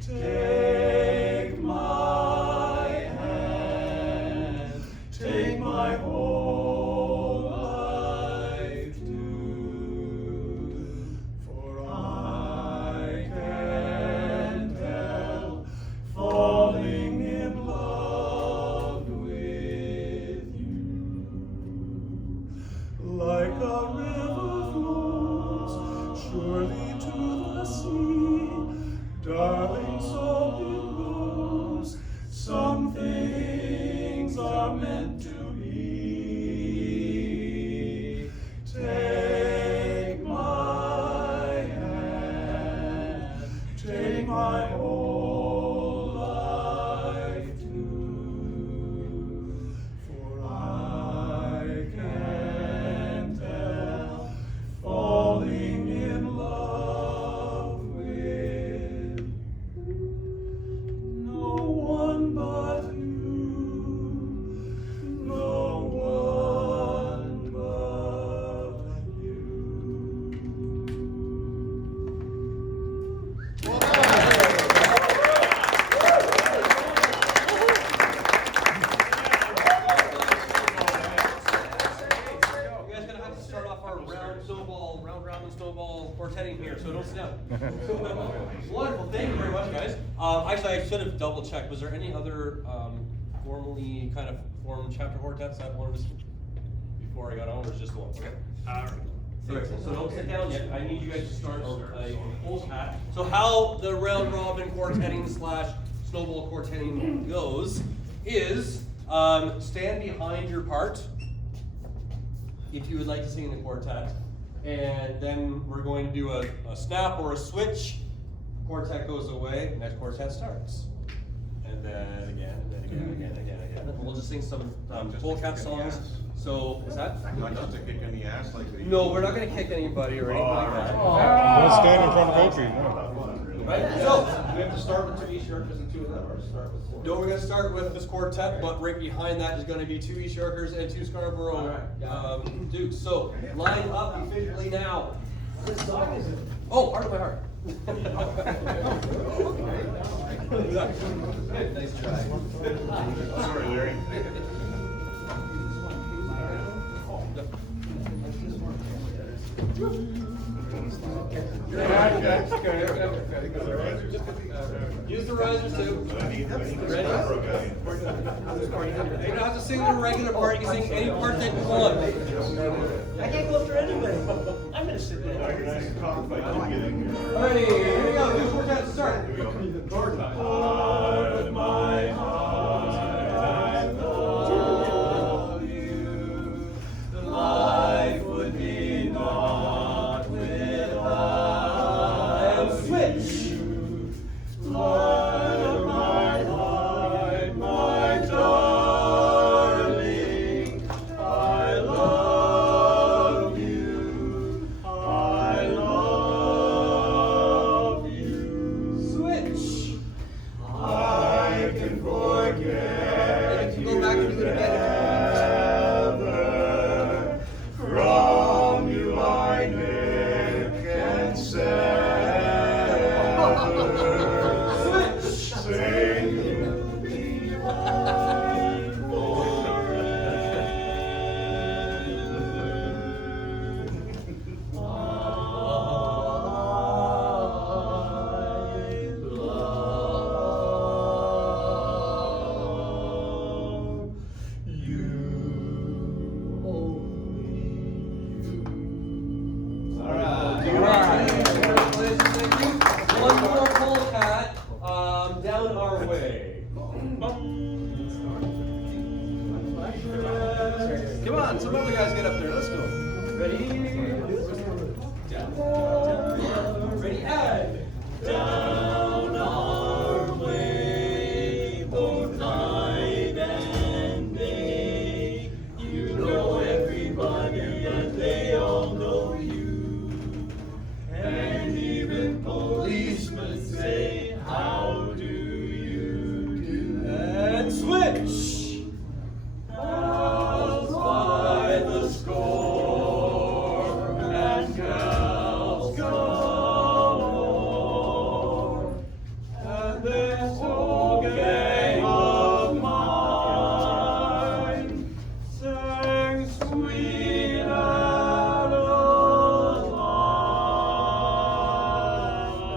Take my hand, take my whole life too, for I can't help falling in love with you. Like a river flows surely to the sea, darling, so it goes. Some things are meant to be. Take my hand, take my whole life too, for I can't help falling in love with no one but you, no one but you. You guys gonna have to start off our round robin snowball quartetting here, so don't sit down. Wonderful, thank you very much, guys. Actually, I should have double checked. Was there any other formally kind of formed chapter quartets that wanted to before I got on, or was it just the one? Okay. All right. So don't sit down yet. I need you guys to start a full hat. So how the round robin quartetting / snowball quartetting goes is stand behind your part if you would like to sing in the quartet, and then we're going to do a snap or a switch. Quartet goes away, next quartet starts, and then again, and then again, again. We'll just sing some polka songs. So is that? Not just to kick in the ass like they No, we're not going to kick anybody or anything like that. Don't stand in front of Opie. Right? So We have to start with 2 East Yorkers and 2 of them, or start with 4? no, we're going to start with this quartet, but right behind that is going to be 2 East Yorkers and 2 Scarborough Dukes. So line up officially now. What song is it? Oh, Heart of My Heart. Nice try. Sorry, Larry. Use the risers too. Ready? You don't have to sing the regular part, you can sing any part that you want. I can't go after anybody. I'm gonna sit there. Nice cockfight you get in here. Alrighty, here we go, do quartet, start. Here we go. Gordon. Heart of my heart, I love you. Life would be naught without switch. you. Heart of my heart, my darling, I love you. I love you. Switch. I can forget You can go back and do it again. never. From you I never can sever. Say you'll be mine One more polecat down our way. Come on, some other guys get up there. Let's go. Ready? Ready, and down our way, both night and day. You know everybody and they all know you. And even policemen say, how do you do? and switch. Gals by the score, and gals galore, and this whole gang of mine sang sweet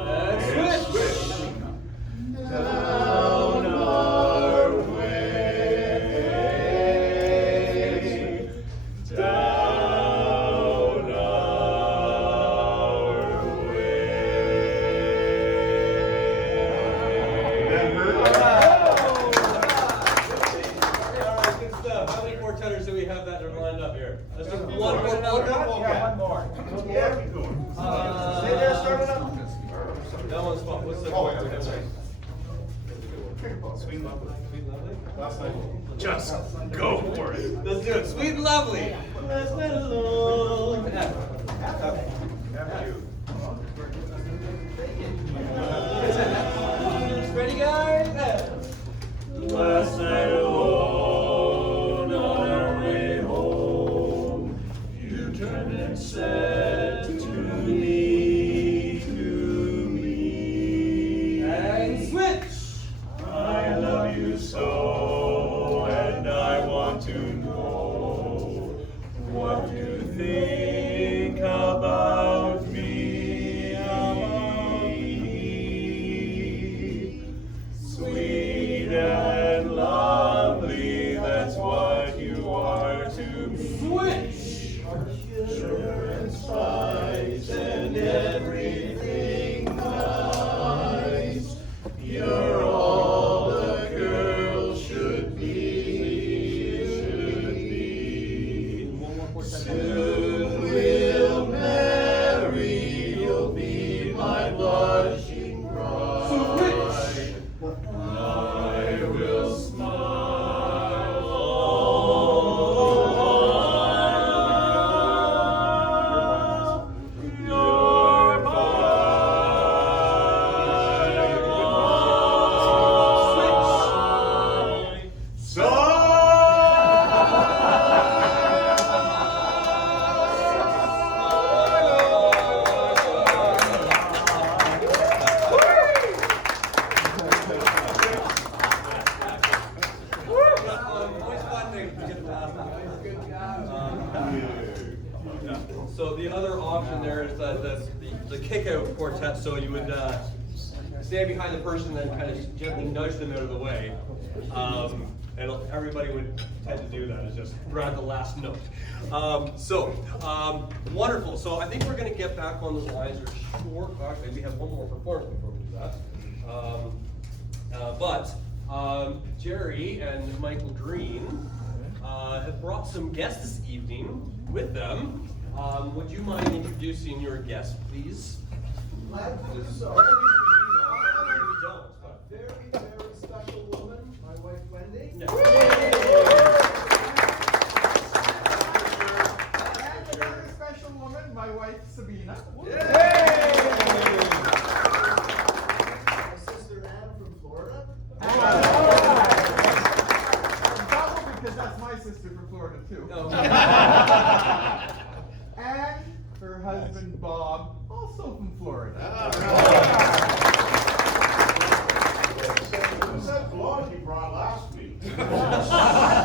And switch. down our way, down our Alright, good stuff. How many quartetters do we have that are lined up here? Let's do one more polecat. Yeah, one more. Stay there, start it up. That one's fun. What's the? Oh, yeah, that's right. Sweet lovely. Sweet lovely. Last night. Just go for it. Let's do it. Sweet and lovely. Let's let it alone. Ready, guys? Last night alone on our way home, you turned and said to me, And switch. I love you so, and I want to know what you think about me. Sweet and lovely, that's what you are to me. Switch. Sugar and spice and everything nice. You're all a girl should be. Soon we'll marry, you'll be my blushing bride. I will smile all your fine. So the other option there is the kick-out quartet. So you would stand behind the person and then kind of gently nudge them out of the way. And everybody would tend to do that, is just grab the last note. Wonderful. So I think we're going to get back on the lines. Or short. Actually, we have one more performance before we do that. But Jerry and Michael Green have brought some guests this evening with them. Would you mind introducing your guest, please? Glad to do so. Don't, A very, very special woman, my wife Wendy. but- And a very special woman, my wife Sabina. My sister Anna from Florida. Double because that's my sister from Florida too. And her husband Bob, also from Florida. Who's that blonde you brought last week? I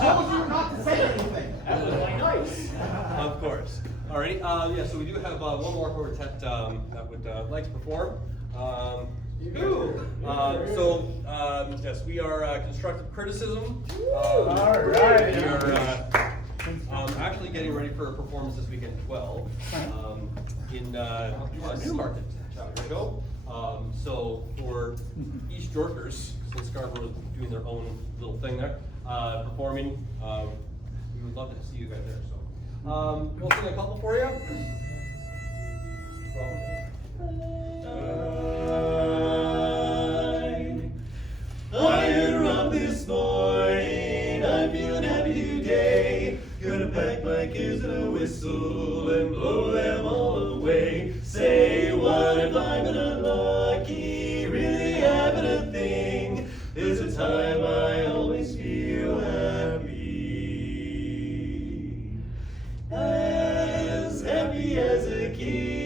told you not to say anything. That was really nice. Of course. Alrighty, yeah, so we do have one more quartet that would like to perform. Yes, we are Constructive Criticism. Alright. We are actually getting ready for a performance this weekend at 12 in Newmarket, Chatsworth. So for East Yorkers, since Scarborough is doing their own little thing there, performing, we would love to see you guys there. So we'll sing a couple for you. Higher up this morning, I'm feeling happy today. Gonna pack my kids in a whistle and blow them all away. Say, what if I'm unlucky, really having a thing? There's a time I always feel happy as a king.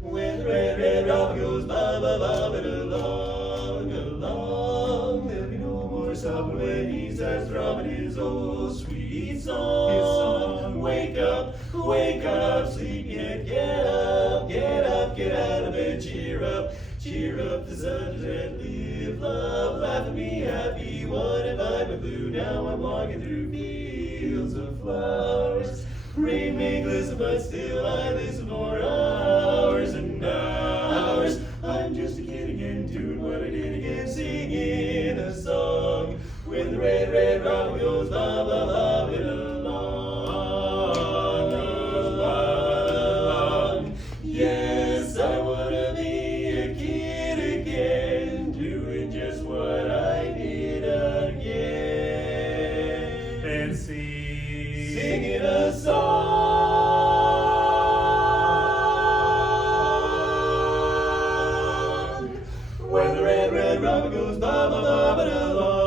When the red, red robin goes bobbing along, along, there'll be no more sobbing when he starts throbbing his old sweet song. Wake up, sleepyhead, get up, get out of bed, cheer up the sun and live, love, laugh and be happy. What if I'm blue? Now I'm walking through fields of flowers. Rain may glisten, but still I listen for hours and hours. I'm just a kid again, doing what I did again, singing a song. When the red, red robin goes bobbing along, goes bobbing along. Yes, I wanna be a kid again, doing just what I did again, and singing a song. When the red, red robin goes bobbing along.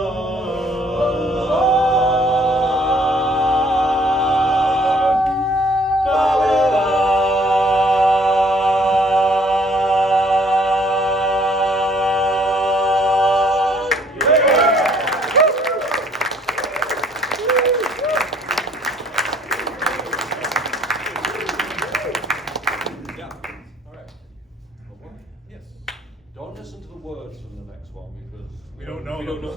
Yeah. All right. Yes. Don't listen to the words from the next one because We don't know. We don't know.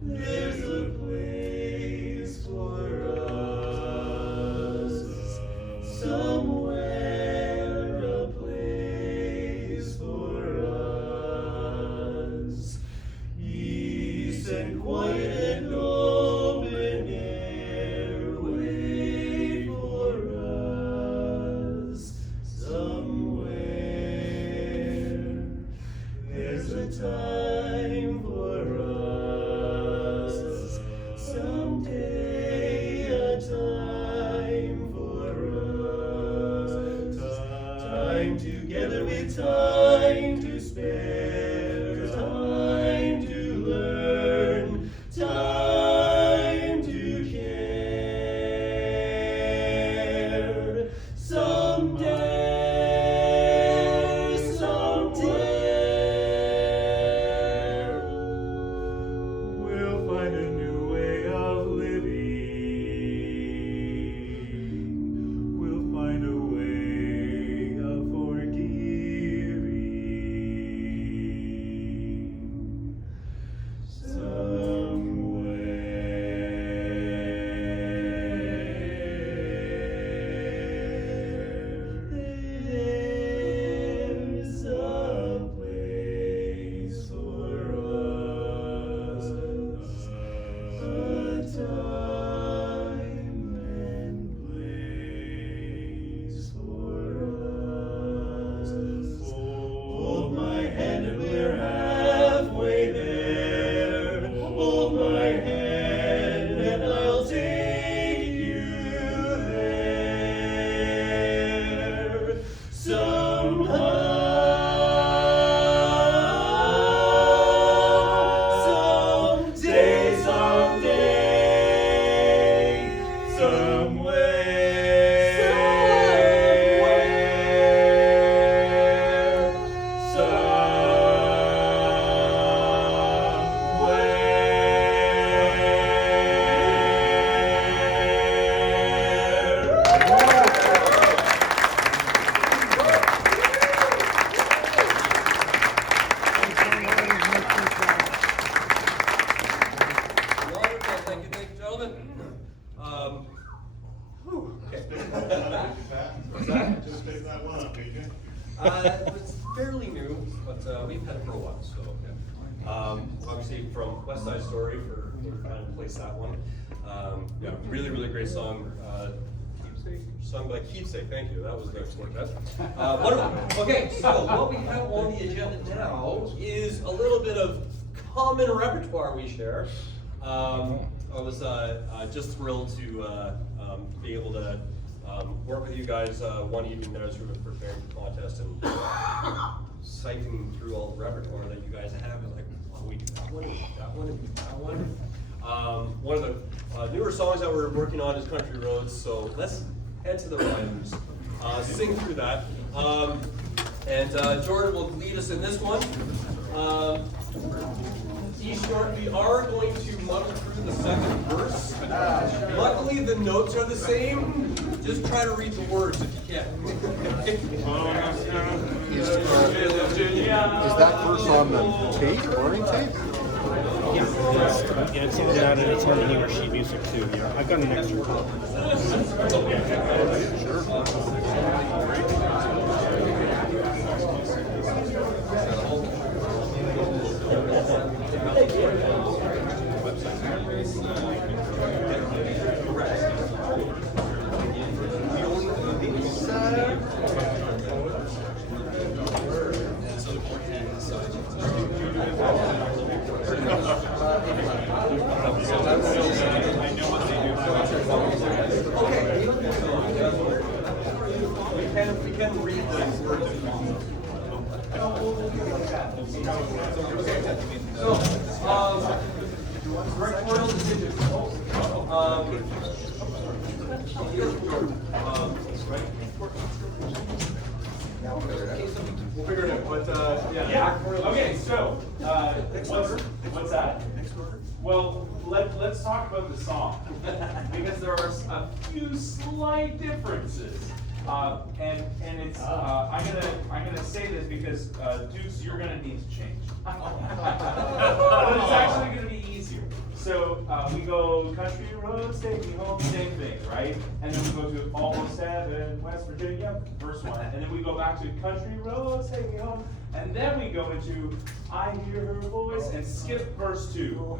There's a place for us, somewhere a place for us. Peace and quiet and open air wait for us somewhere. There's a time for us, someday a time for us. Time together with time to spare, time to learn, time to care. Someday, we'll find a new way of living. We'll find a way of forgiving. Okay. What's that? Just pick that one up, AJ. It's fairly new, but we've had it for a while, so. Obviously from West Side Story for trying to place that one. Yeah, really, really great song. Keepsake, sung by Keepsake, thank you, that was the next one, wonderful. Okay, so what we have on the agenda now is a little bit of common repertoire we share. I was just thrilled to be able to work with you guys one evening that I was sort of preparing for the contest and siphoning through all the repertoire that you guys have. And like, oh, we do that one, and we do that one, and we do that one. One of the newer songs that we're working on is Country Roads, so let's head to the writers, sing through that. And Jordan will lead us in this one. E sharp, we are going to muddle through the second verse. Luckily, the notes are the same. Just try to read the words if you can. Is that verse on the tape, learning tape? Yeah, it's in that, and it's on the newer sheet music too. Yeah, I've got an extra copy. We can read the words. So, directorial decision. We'll figure it out, but Yeah. Okay. So, what's that? Well, let's talk about the song because there are a few slight differences. And it's I'm gonna say this because Dukes, you're gonna need to change. But it's actually gonna be easier. So we go country roads take me home, same thing, right? And then we go to almost heaven, West Virginia, verse 1, and then we go back to country roads take me home, and then we go into I hear her voice and skip verse 2.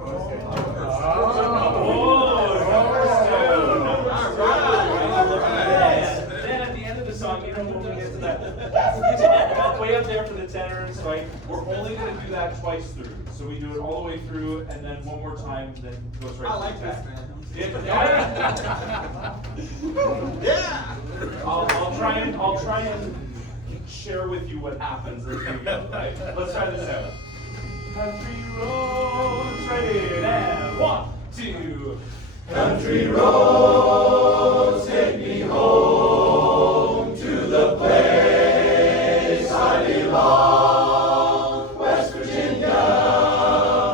Then at the end of the song, you don't really get to that. Way up there for the tenors, right? We're only going to do that twice through. So we do it all the way through, and then one more time, then it goes right. I like this, man. Yeah. I'll try and share with you what happens as we go. Right? Let's try this out. Country roads, ready, and 1, 2. Country roads take me home to the place I belong. West Virginia,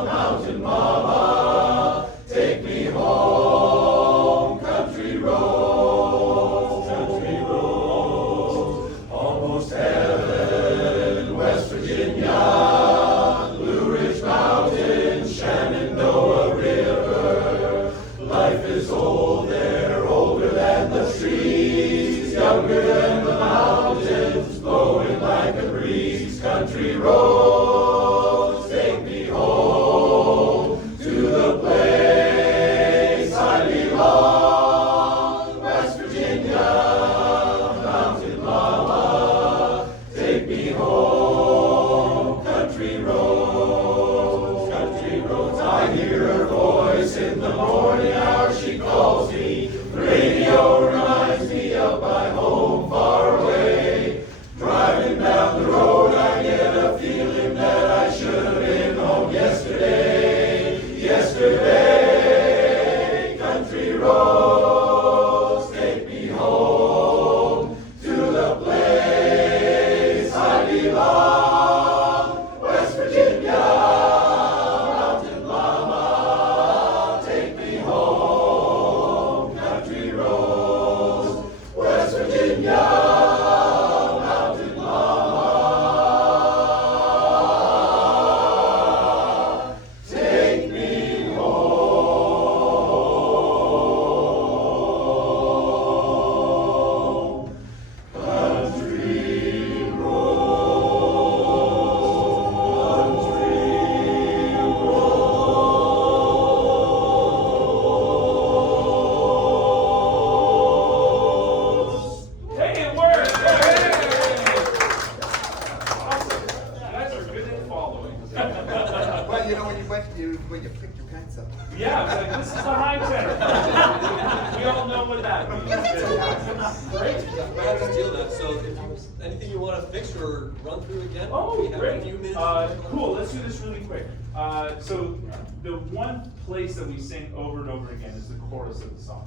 mountain mama, take me home. Country roads, almost heaven. West Virginia, Blue Ridge Mountains, Shenandoah River. Life is old there, older than the trees, younger than the mountains, blowing like a breeze. Country roads take me home to the place I belong. West Virginia, mountain mama, take me home. Country roads, I hear her voice in the morning hour, she calls me. The radio reminds me of my home far away. Driving down the road, I get a feeling that I should have been home yesterday. Yesterday, country roads take me home to the place I belong. West Virginia, mountain mama, take me home. Country roads, West Virginia, mountain mama, take me home. deal with that. So if anything you want to fix or run through again, Oh, we have great. a few minutes. Cool, let's do this really quick. So the one place that we sing over and over again is the chorus of the song.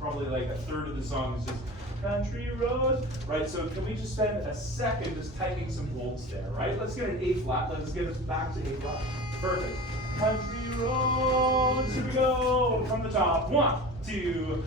Probably like a third of the song is just country roads, right? So can we just spend a second just tightening some bolts there, right? Let's get an A flat. Let's get us back to A flat. Perfect. Country roads, here we go. From the top. 1, 2.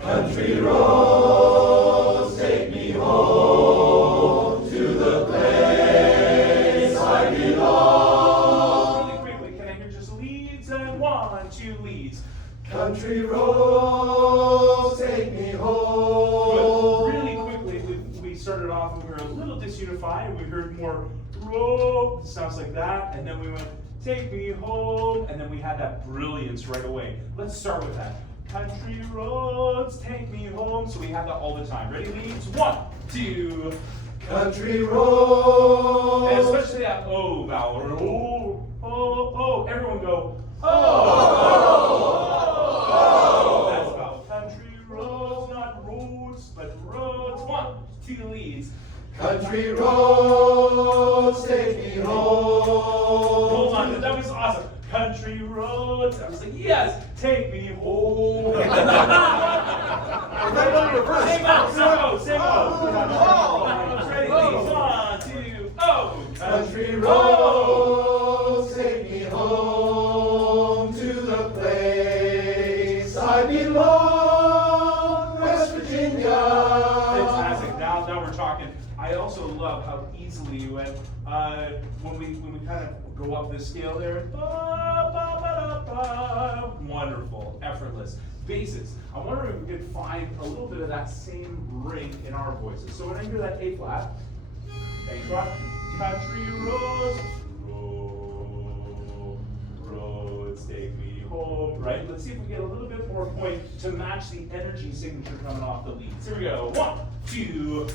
Country roads, take me home to the place I belong. Really quickly, can I hear just leads and 1, 2 leads. Country roads, take me home. Really quickly, we started off and we were a little disunified. We heard more road, sounds like that, and then we went take me home, and then we had that brilliance right away. Let's start with that. Country roads, take me home. So we have that all the time. Ready, leads? 1, 2. Country roads. And especially that O vowel. Oh, oh, oh. Everyone go, oh. That's vowel. Country roads, not roads, but roads. 1, 2 leads. Country roads, take me home. Hold on, that was awesome. Country roads. I was like, yes, take me home. Same out, same out. Ready, please. 1, 2, oh. Country roads, take me home to the place I belong, West Virginia. Fantastic. Now we're talking. I also love how easily you went when we kind of go up this scale there. Ba, ba, ba, da, ba. Wonderful, effortless. Basses. I wonder if we could find a little bit of that same ring in our voices. So when I hear that A flat, country roads, roads take me home. Right? Let's see if we get a little bit more point to match the energy signature coming off the leads. Here we go. 1, 2.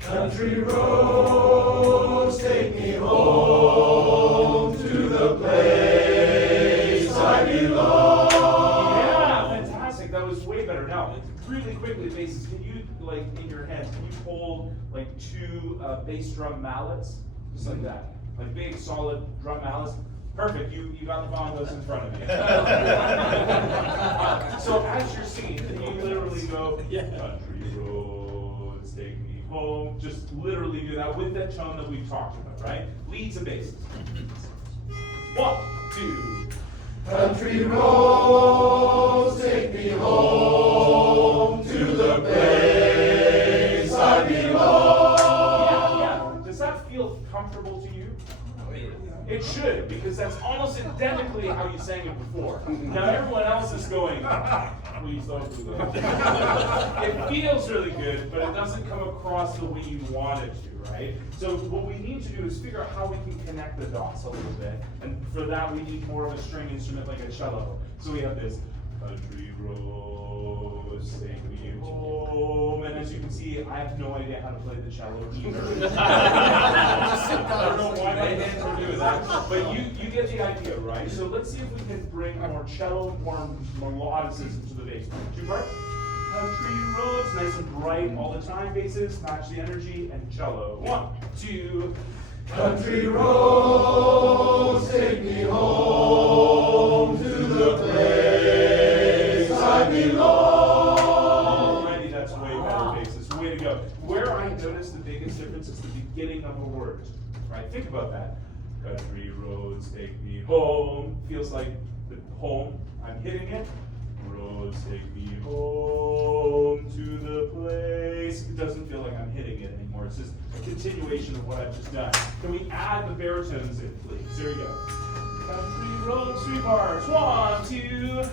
Country roads, take me home to the place I belong. Yeah, fantastic. That was way better. Now, really quickly, basses, can you, like, in your hands, can you hold, like, 2 bass drum mallets? Just like that. Like, big, solid drum mallets. Perfect. You got the bongos in front of you. So as you're singing, can you literally go, country roads, take me home. Just literally do that with that tone that we've talked about, right? Leads and basses. 1, 2. Country roads, take me home to the place I belong. Yeah. Does that feel comfortable to you? It should, because that's almost identically how you sang it before. Now everyone else is going, please don't do that. It feels really good, but it doesn't come across the way you want it to, right? So what we need to do is figure out how we can connect the dots a little bit. And for that, we need more of a string instrument like a cello. So we have this, country roads, take me home. And as you can see, I have no idea how to play the cello either. I don't know why my hands are doing that. But you get the idea, right? So let's see if we can bring more cello, more melodicism to the bass. 2 parts. Country roads, nice and bright all the time. Basses, match the energy, and cello. 1, 2. Country roads, take me home to the place I belong. Already, that's way better basses. Way to go. Where I notice the biggest difference is the beginning of a word. Right? Think about that. Country roads, take me home. Feels like the home. I'm hitting it. Roads take me home to the place. It doesn't feel like I'm hitting it anymore. It's just a continuation of what I've just done. Can we add the baritones in, please? Here we go. Country roads, 3 parts. 1, 2.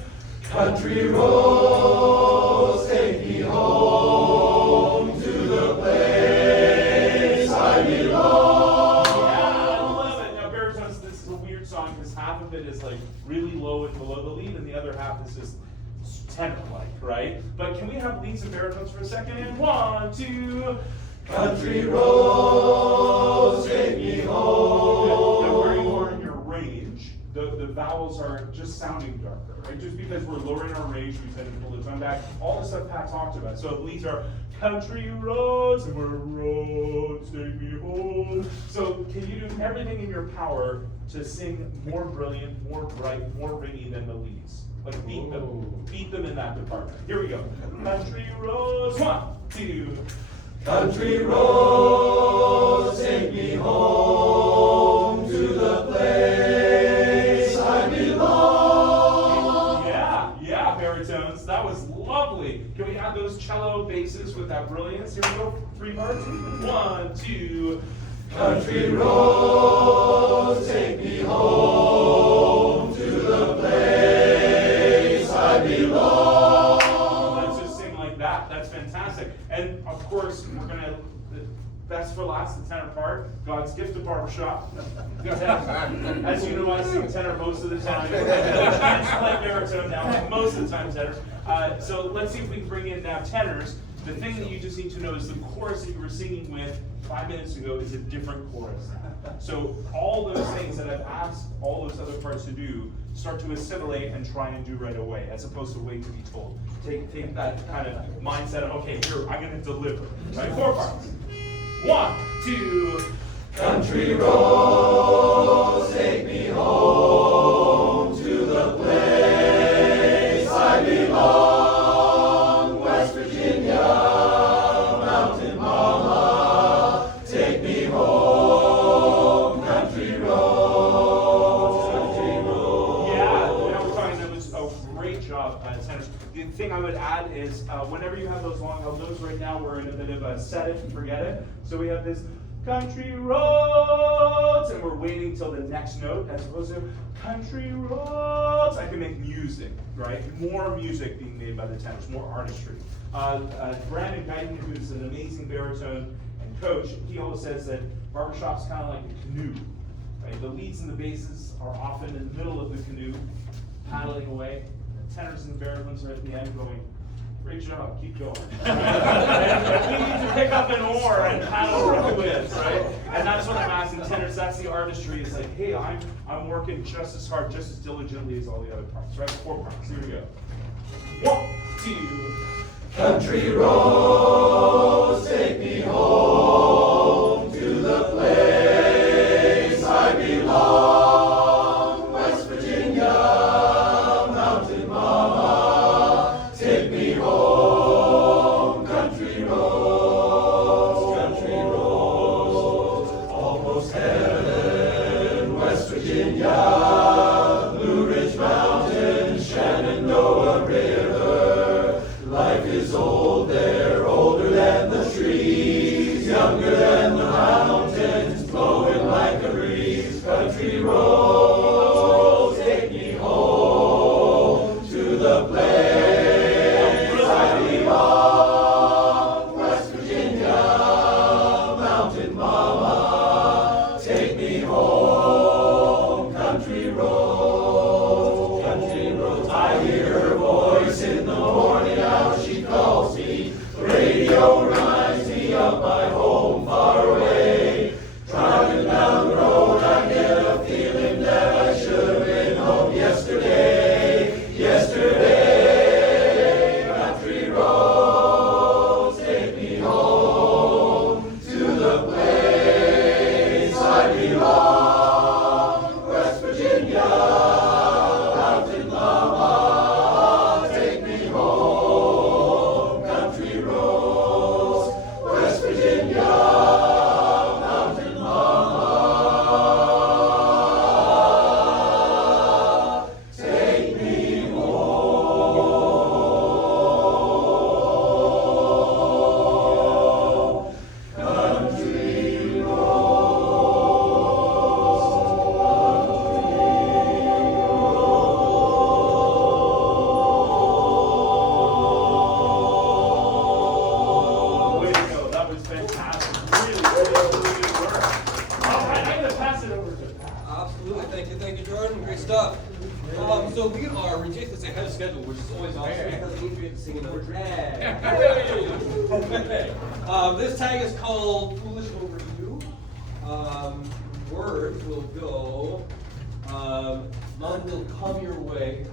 Country roads, take me home to the place I belong. Yeah, I love it. Now, baritones, this is a weird song because half of it is like really low and below the lead, and the other half is just tenor-like, right? But can we have leads and baritones for a second? And 1, 2. Country roads, take me home. Now, where you are in your range, the vowels are just sounding darker, right? Just because we're lowering our range, we tend to pull the tone back. All the stuff Pat talked about. So the leads are country roads, and we're roads take me home. So can you do everything in your power to sing more brilliant, more bright, more ringy than the leads? Like beat them in that department. Here we go. Country roads, 1, 2. Country roads, take me home to the place I belong. Yeah, baritones. That was lovely. Can we add those cello basses with that brilliance? Here we go. 3 parts. 1, 2. Country roads, take me home to the place I belong. Let's just sing like that. That's fantastic. And of course, we're gonna, best for last, the tenor part. God's gift to barbershop. As you know, I sing tenor most of the time. I play baritone now, most of the time tenor. So let's see if we can bring in now tenors. The thing that you just need to know is the chorus that you were singing with 5 minutes ago is a different chorus. So all those things that I've asked all those other parts to do, start to assimilate and try and do right away, as opposed to wait to be told. Take that kind of mindset of, okay, here, I'm gonna deliver. Right, 4 parts. 1, 2. Country roads, take me home to the place I belong. West Virginia, mountain mama, take me home. Country roads, country roads. Yeah, we're talking, that was a great job, tenors. The thing I would add is, whenever you have those long held notes, right now we're in a bit of a set it and forget it. So we have this country roads, and we're waiting till the next note, as opposed to country roads. I can make music, right? More music being made by the tenors, more artistry. Brandon Guyton, who's an amazing baritone and coach, he always says that barbershop's kind of like a canoe, right? The leads and the basses are often in the middle of the canoe, paddling away. The tenors and the baritones are at the end going, great job, keep going. And we need to pick up an oar and paddle through the winds, right? And that's what I'm asking tenors, that's the artistry. It's like, hey, I'm working just as hard, just as diligently as all the other parts, right? 4 parts, here we go. 1, 2. Country roads, take me home to the place I belong. West Virginia, mountain mama, take me home. Country roads, almost heaven. West Virginia, Blue Ridge Mountains, Shenandoah River. Life is old there, older than the trees, younger than the mountains, blowing like a breeze. Country roads, take me home to the place I belong. West Virginia, mountain mama, take me home. Country roads, I hear her voice in the morning hour, she calls me. The radio reminds me of my home far away. Driving down the road, I get a feeling that I should have been home yesterday. Country roads, take me home to the place I belong. West Virginia, mountain mama, take me home. Country roads, West Virginia, mountain mama, take me home. Country Way to go, that was fantastic. Really good work. All right, I'm gonna pass it over to Pat. Absolutely, thank you, Jordan, great stuff. So we are ridiculously ahead of schedule, which is always awesome because it means we get to sing another tag. This tag is called Foolish Over You. Words will go Love will come your way.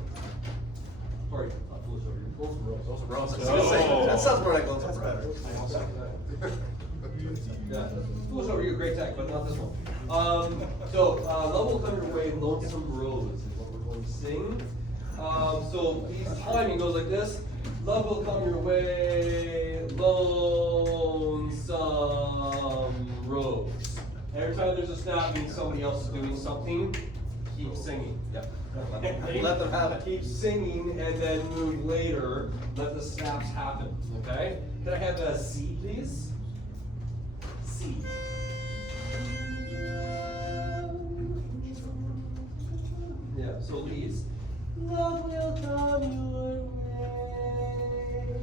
Sorry, not foolish over here. Lonesome Rose. Lonesome Rose. I was gonna say, that sounds more like Lonesome Rose. Yeah, foolish over you, great tech, but not this one. Love will come your way, Lonesome Rose is what we're going to sing. So each timing goes like this. Love will come your way, Lonesome Rose. Every time there's a snap, means somebody else is doing something. Keep singing. Yep. Let them have it. Keep singing and then move later. Let the snaps happen. Okay? Can I have a C, please? C. Yeah, so leads. Love will come your way,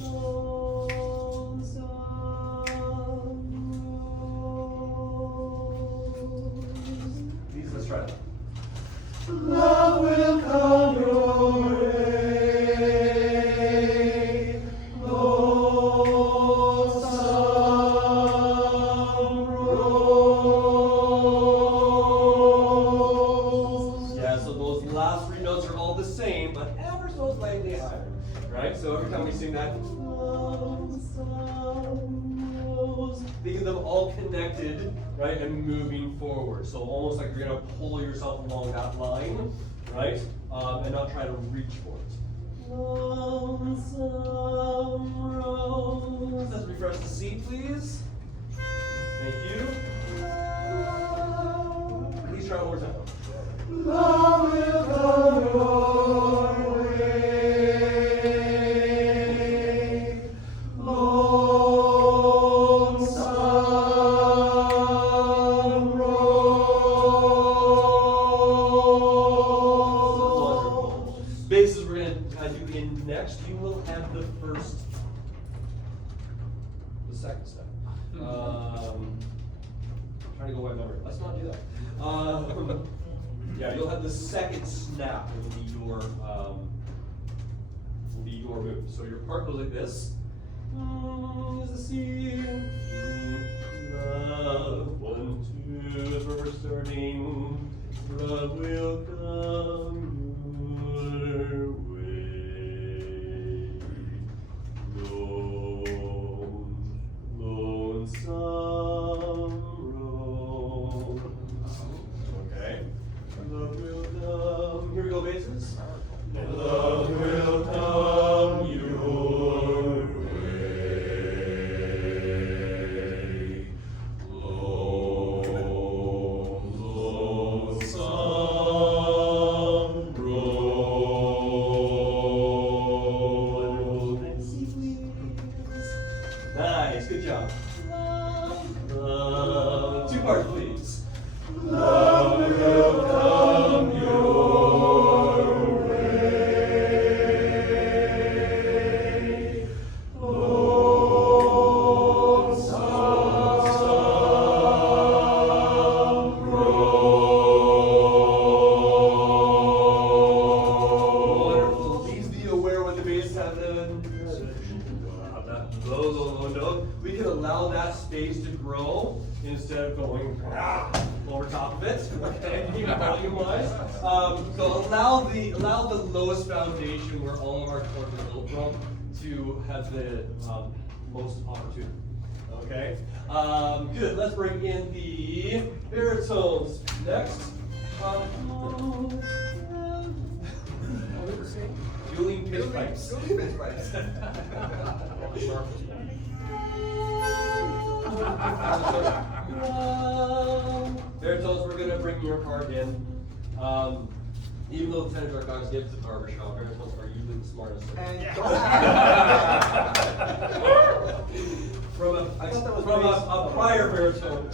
Lonesome Rose. These, let's try that. Love will come your way, Lonesome Rose. Yeah, so those last three notes are all the same, but ever so slightly higher. Right? So every time we sing that, think of them all connected, right, and moving forward. So almost like you're gonna pull yourself along that line, right, and not try to reach for it. Lonesome Rose. Let's refresh the C, please. Thank you. Please try one more time. Love will come your way, Lonesome Rose. Basses we're gonna do in next. You will have the second step. Trying to go by memory. Let's not do that. Yeah, you'll have the second snap. It will be your move. So your part goes like this. Is the C. Love, 1, 2 is where we're starting. Love will come your way. Lonesome Rose. Okay. Love will come. Here we go, basses. Love will come your way, Lonesome Rose. Nice, good job. Two parts, please. Love will come your way, Lonesome Rose. Wonderful. Please be aware when the bass have that low note. We can allow that space to grow instead of going over top of it. Okay, even volume-wise. So allow the lowest foundation where all of our chords are built from to have the most opportunity. Okay. Good. Let's bring in the baritones next. Dueling pitch pipes. Baritones, we're gonna bring your part in. Even though the tenors are God's gift to barbershop, baritones are usually the smartest. From a prior baritone.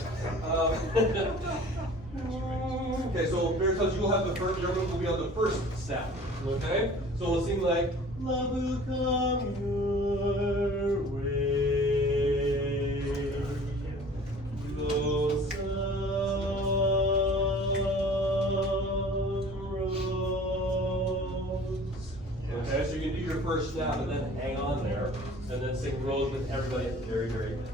Okay, so baritones, you'll have the first. Your move will be on the first step. Okay, so we'll sing like "Love will come your way, Lonesome Rose." Okay, so you can do your first snap and then hang on there, and then sing Rose with everybody. Very, very good.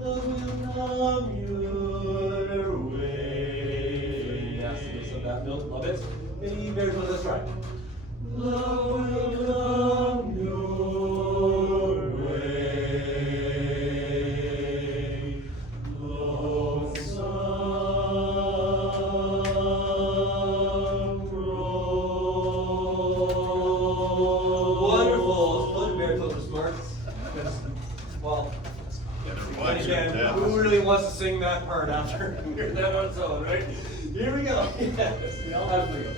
Love will come your way. Yes, so that note, love it. Any baritone, let's try. Love will come your way, lonesome road. Wonderful. Those baritones are smart. Well, and again, who really wants to sing that part after hearing that on its own, right? Here we go. Yes, we all have to go.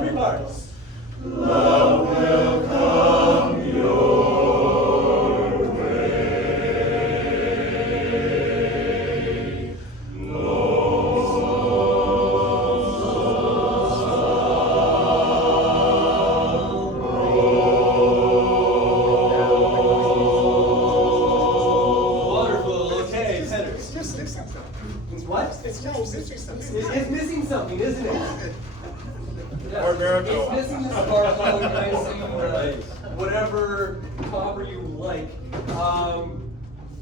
Three parts. Love will come your way. Wonderful. Okay, tenors. It's just missing something. What? It's just missing something. It's missing something, isn't it? Or baritone. It's missing the sparkle, missing whatever copper you like.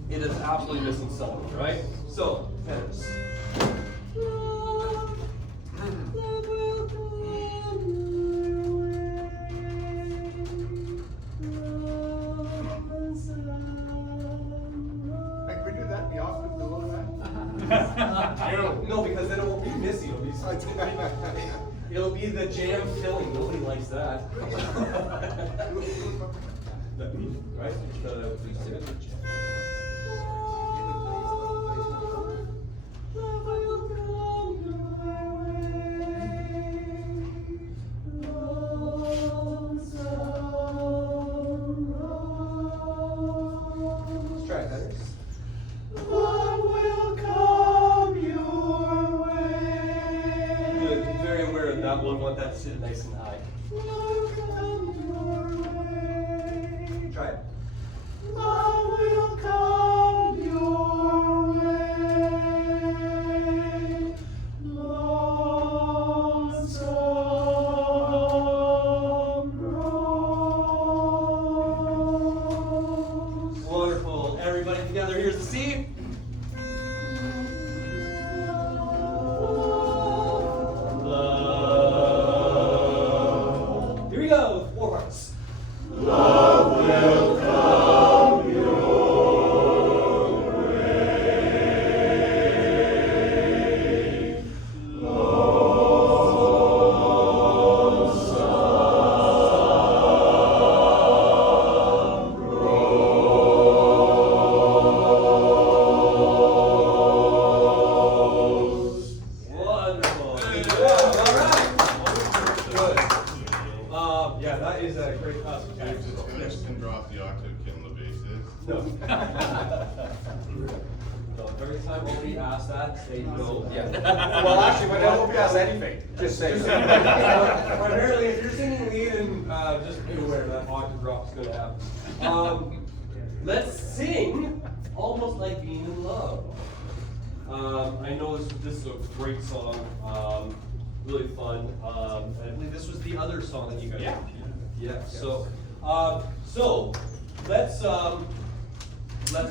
It is absolutely missing something, right? So, tenors. Like we do that in the office, the low that? No, because then it won't be missy. It'll be the jam filling. Nobody likes that. Right? Let's try it, tenors. Love will come your way. Good. Be very aware of that one. Want that to sit nice and high. Love will come your way. Try it. Love will come your way. Lonesome rose. Wonderful. Everybody together. Here's the C. Love. Here we go. 4 parts. Love will come your way. Lonesome rose. Wonderful. Good job. All right. Good. Yeah, that is a great class. Tenors can drop the octave kit on the bases. No. No, every time somebody asks that, say no. Yeah. Well, actually, when nobody has anything, just say so. Primarily, if you're singing lead, and just be aware that octave drop is going to happen. Let's sing "Almost Like Being in Love." I know this is a great song, really fun. I believe this was the other song that you guys. Yeah. Yeah. So let's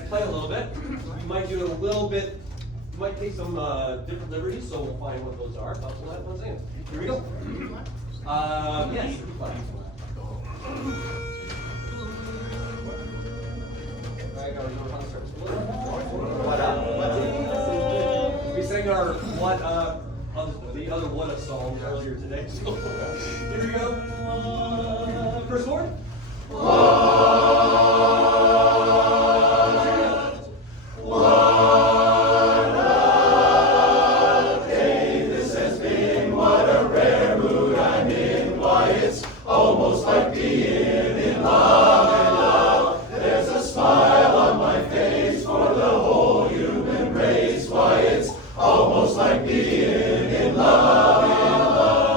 play a little bit. We might do it a little bit. We might take some different liberties, so we'll find what those are. But we'll have one sing. Here we go. Yes. Right, gotta remember how to start. What up? We sang our what the other what up song earlier today. So here we go. First word. This has been what a rare mood I'm in. Why, it's almost like being in love. There's a smile on my face for the whole human race. Why, it's almost like being in love.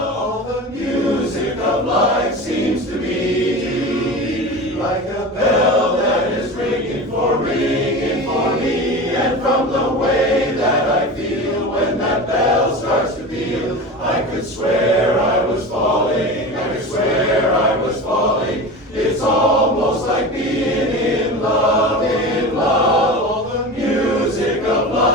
All the music of life seems to be like a bell that is ringing for me. And from the way that I feel when that bell starts to peal, I could swear I was falling. I could swear I was falling. It's almost like being in love, in love. All the music of life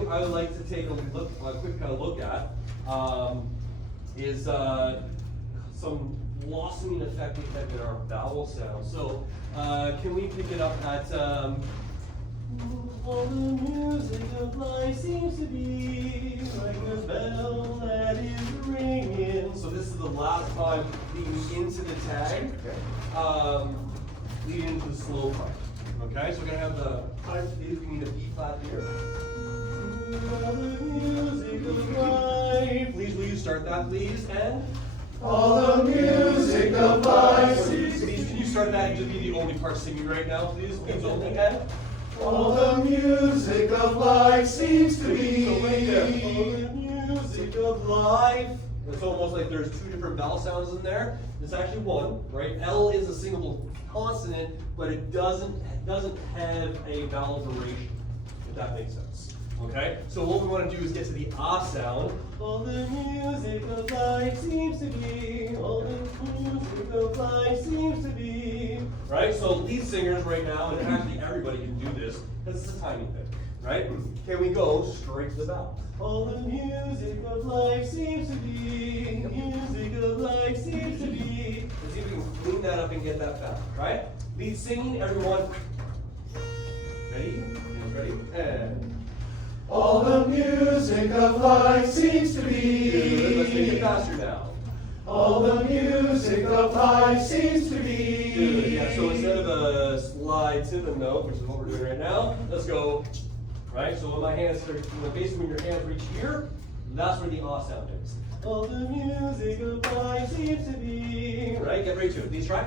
thing I would like to take a quick look at is some blossoming effect we have in our vowel sound. So can we pick it up at all the music of life seems to be like a bell that is ringing. So this is the last time leading into the tag, leading into the slow part. Okay, so we're gonna have the we need a B flat here. All the music of life. Please, will you start that, please? And All the music of life. please, can you start that and just be the only part singing right now, please? Please only, and All the music of life seems to be. so right there. All the music of life. It's almost like there's two different vowel sounds in there. It's actually one, right? L is a singable consonant, but it doesn't have a vowel duration, if that makes sense. Okay? So what we want to do is get to the ah sound. All the music of life seems to be. All the music of life seems to be. Right? So lead singers right now, and actually everybody can do this, because it's a timing thing. Right? Can we go straight to the vowel? All the music of life seems to be. Music of life seems to be. Let's see if we can clean that up and get that back. Right? Lead singing, everyone. Ready? Ready? And All the music of life seems to be. let's make it faster now. All the music of life seems to be. Good. Yeah, so instead of a slide to the note, which is what we're doing right now, let's go, right? So when my hands start, basically when your hands reach here, that's where the ah sound is. All the music of life seems to be. Right? Get ready to it. Please try.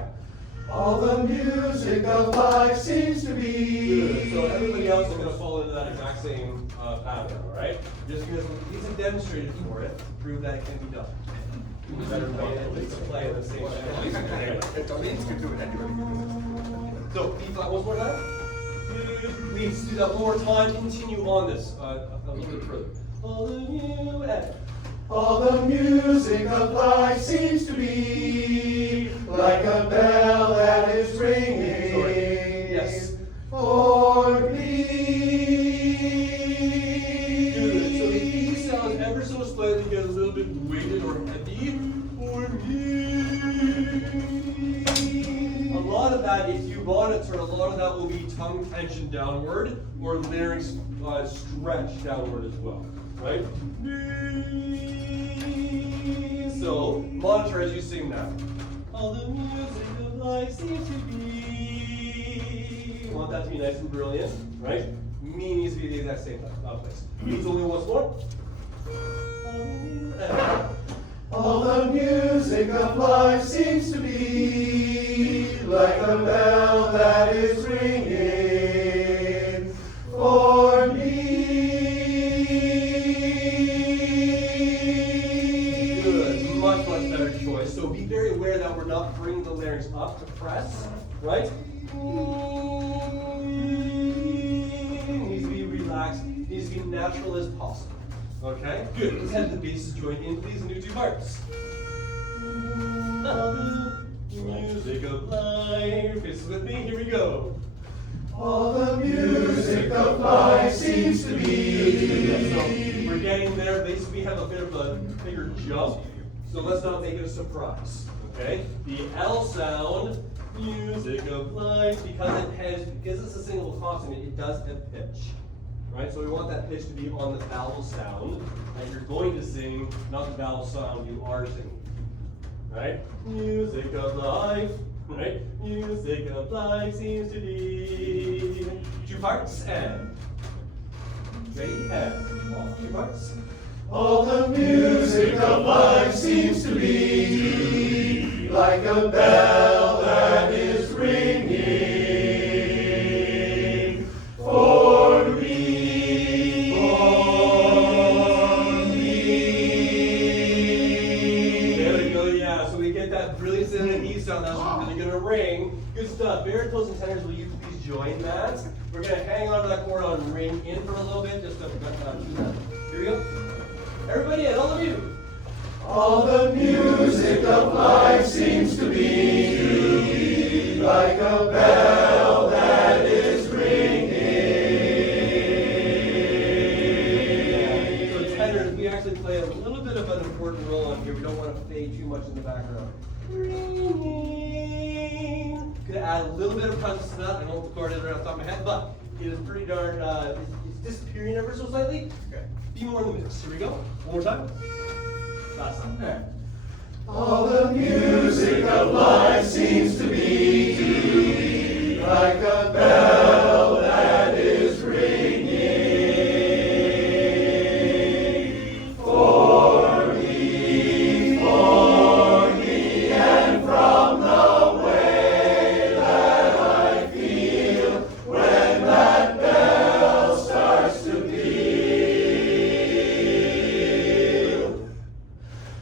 All the music of life seems to Good. be. So everybody else is going to fall into that exact same pattern, all right? Just because these are demonstrated for it, prove that it can be done. Everybody at least play in the same way. Italians can do it anyway. So, B flat one more time. Please do that one more time. Continue on this a little bit further. All the music. All the music of life seems to be like a bell that is ringing. Sorry. Yes. For me. Good. So the E sound ever so slightly gets a little bit weighted or heavy for me. A lot of that, if you monitor, a lot of that will be tongue tension downward or larynx stretch downward as well, right? So monitor as you sing that. All the music of life seems to be. You want that to be nice and brilliant, right? Me needs to be the exact same place. Me's only once more. All the music of life seems to be like a bell that is ringing for me. Good, much better choice. So be very aware that we're not bringing the larynx up to press, right? Needs to be relaxed, needs to be natural as possible. Okay, good. Let's have the basses join in, please, and do two parts. Music of life. It's with me. Here we go. All the music of life seems to be. So we're getting there. Basically, we have a bit of a bigger jump. So let's not make it a surprise. Okay. The L sound. Music of life, because it's a single consonant, it does have pitch. Right? So we want that pitch to be on the vowel sound that you're going to sing, not the vowel sound you are singing. Right? Music of life. Right? Music of life seems to be. Two parts and. Ready? And. Two parts. All the music of life seems to be like a bell that is ringing for me. For me. There we go, yeah. So we get that brilliance in an E sound that's really going to ring. Good stuff. Baritones and tenors, will you please join that? We're going to hang on to that chord on ring in for a little bit, just to do that. Here we go. Everybody, and all of you. All the music of life seems to be like a bell that is ringing a little bit of an important role on here. We don't want to fade too much in the background. Gonna add a little bit of presence to that. I don't record it right off the top of my head, but it is pretty darn, it's disappearing ever so slightly. Okay. Be more in the mix. Here we go. One more time. Last time. Okay. All the music of life seems to be like a bell that is ringing for me, and from the way that I feel when that bell starts to peal.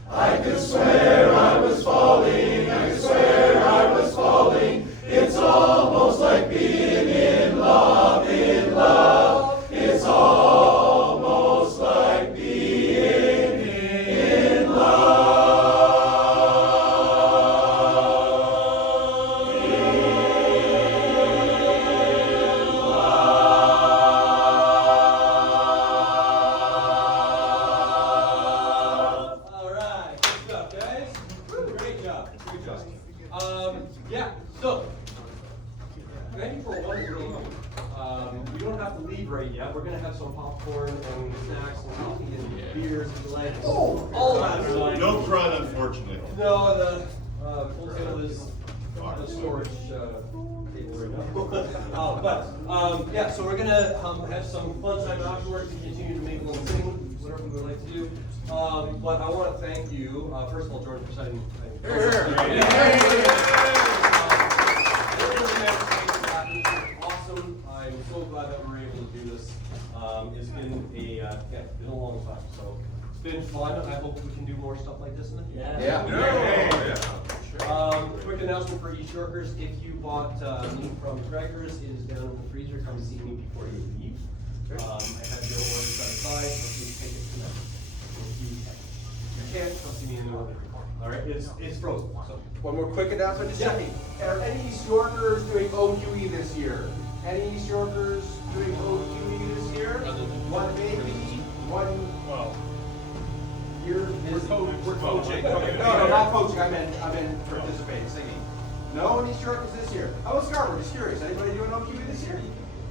I could swear I was falling, I could swear I was falling. It's almost like being in love, in love. It's almost like being in love. All right. Good stuff, guys. Great job. Good job. Yeah. So, thank you for a wonderful evening. We don't have to leave right yet. We're gonna have some popcorn and snacks and coffee and beers and like all that stuff. No crud, unfortunately. No, the full table is the storage table right now. Yeah, so we're gonna have some fun time afterwards and continue to make a little thing, whatever we would like to do. But I want to thank you, first of all, Jordan, for setting. Awesome. I'm so glad that we're able to do this. It's been been a long time, so it's been fun. I hope we can do more stuff like this in the future. Quick announcement for East Yorkers: if you bought meat from Gregor's, it is down in the freezer. Come see me before you leave. I have your order set aside. Please take it tonight. If you can't, come see me in the morning. All right, it's frozen. So. One more quick announcement, just Yeah. checking. Are any East Yorkers doing OQE this year? Any East Yorkers doing OQE this year? One maybe, one. Well, We're coaching. No, not coaching, I meant participating, singing. No one East Yorkers this year. How about Scarborough? Just curious. Anybody doing OQE this year?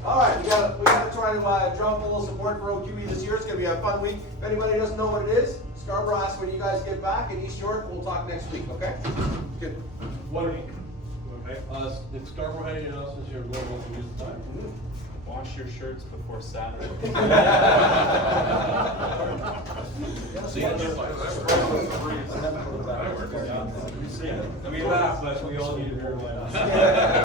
All right, we gotta try to drum a little support for OQE this year. It's gonna be a fun week. If anybody doesn't know what it is, Scarborough asks when you guys get back, and East York, we'll talk next week, okay? Good. Wonderful. Okay. If Scarborough had any announcements, you're welcome to use the time. Wash your shirts before Saturday.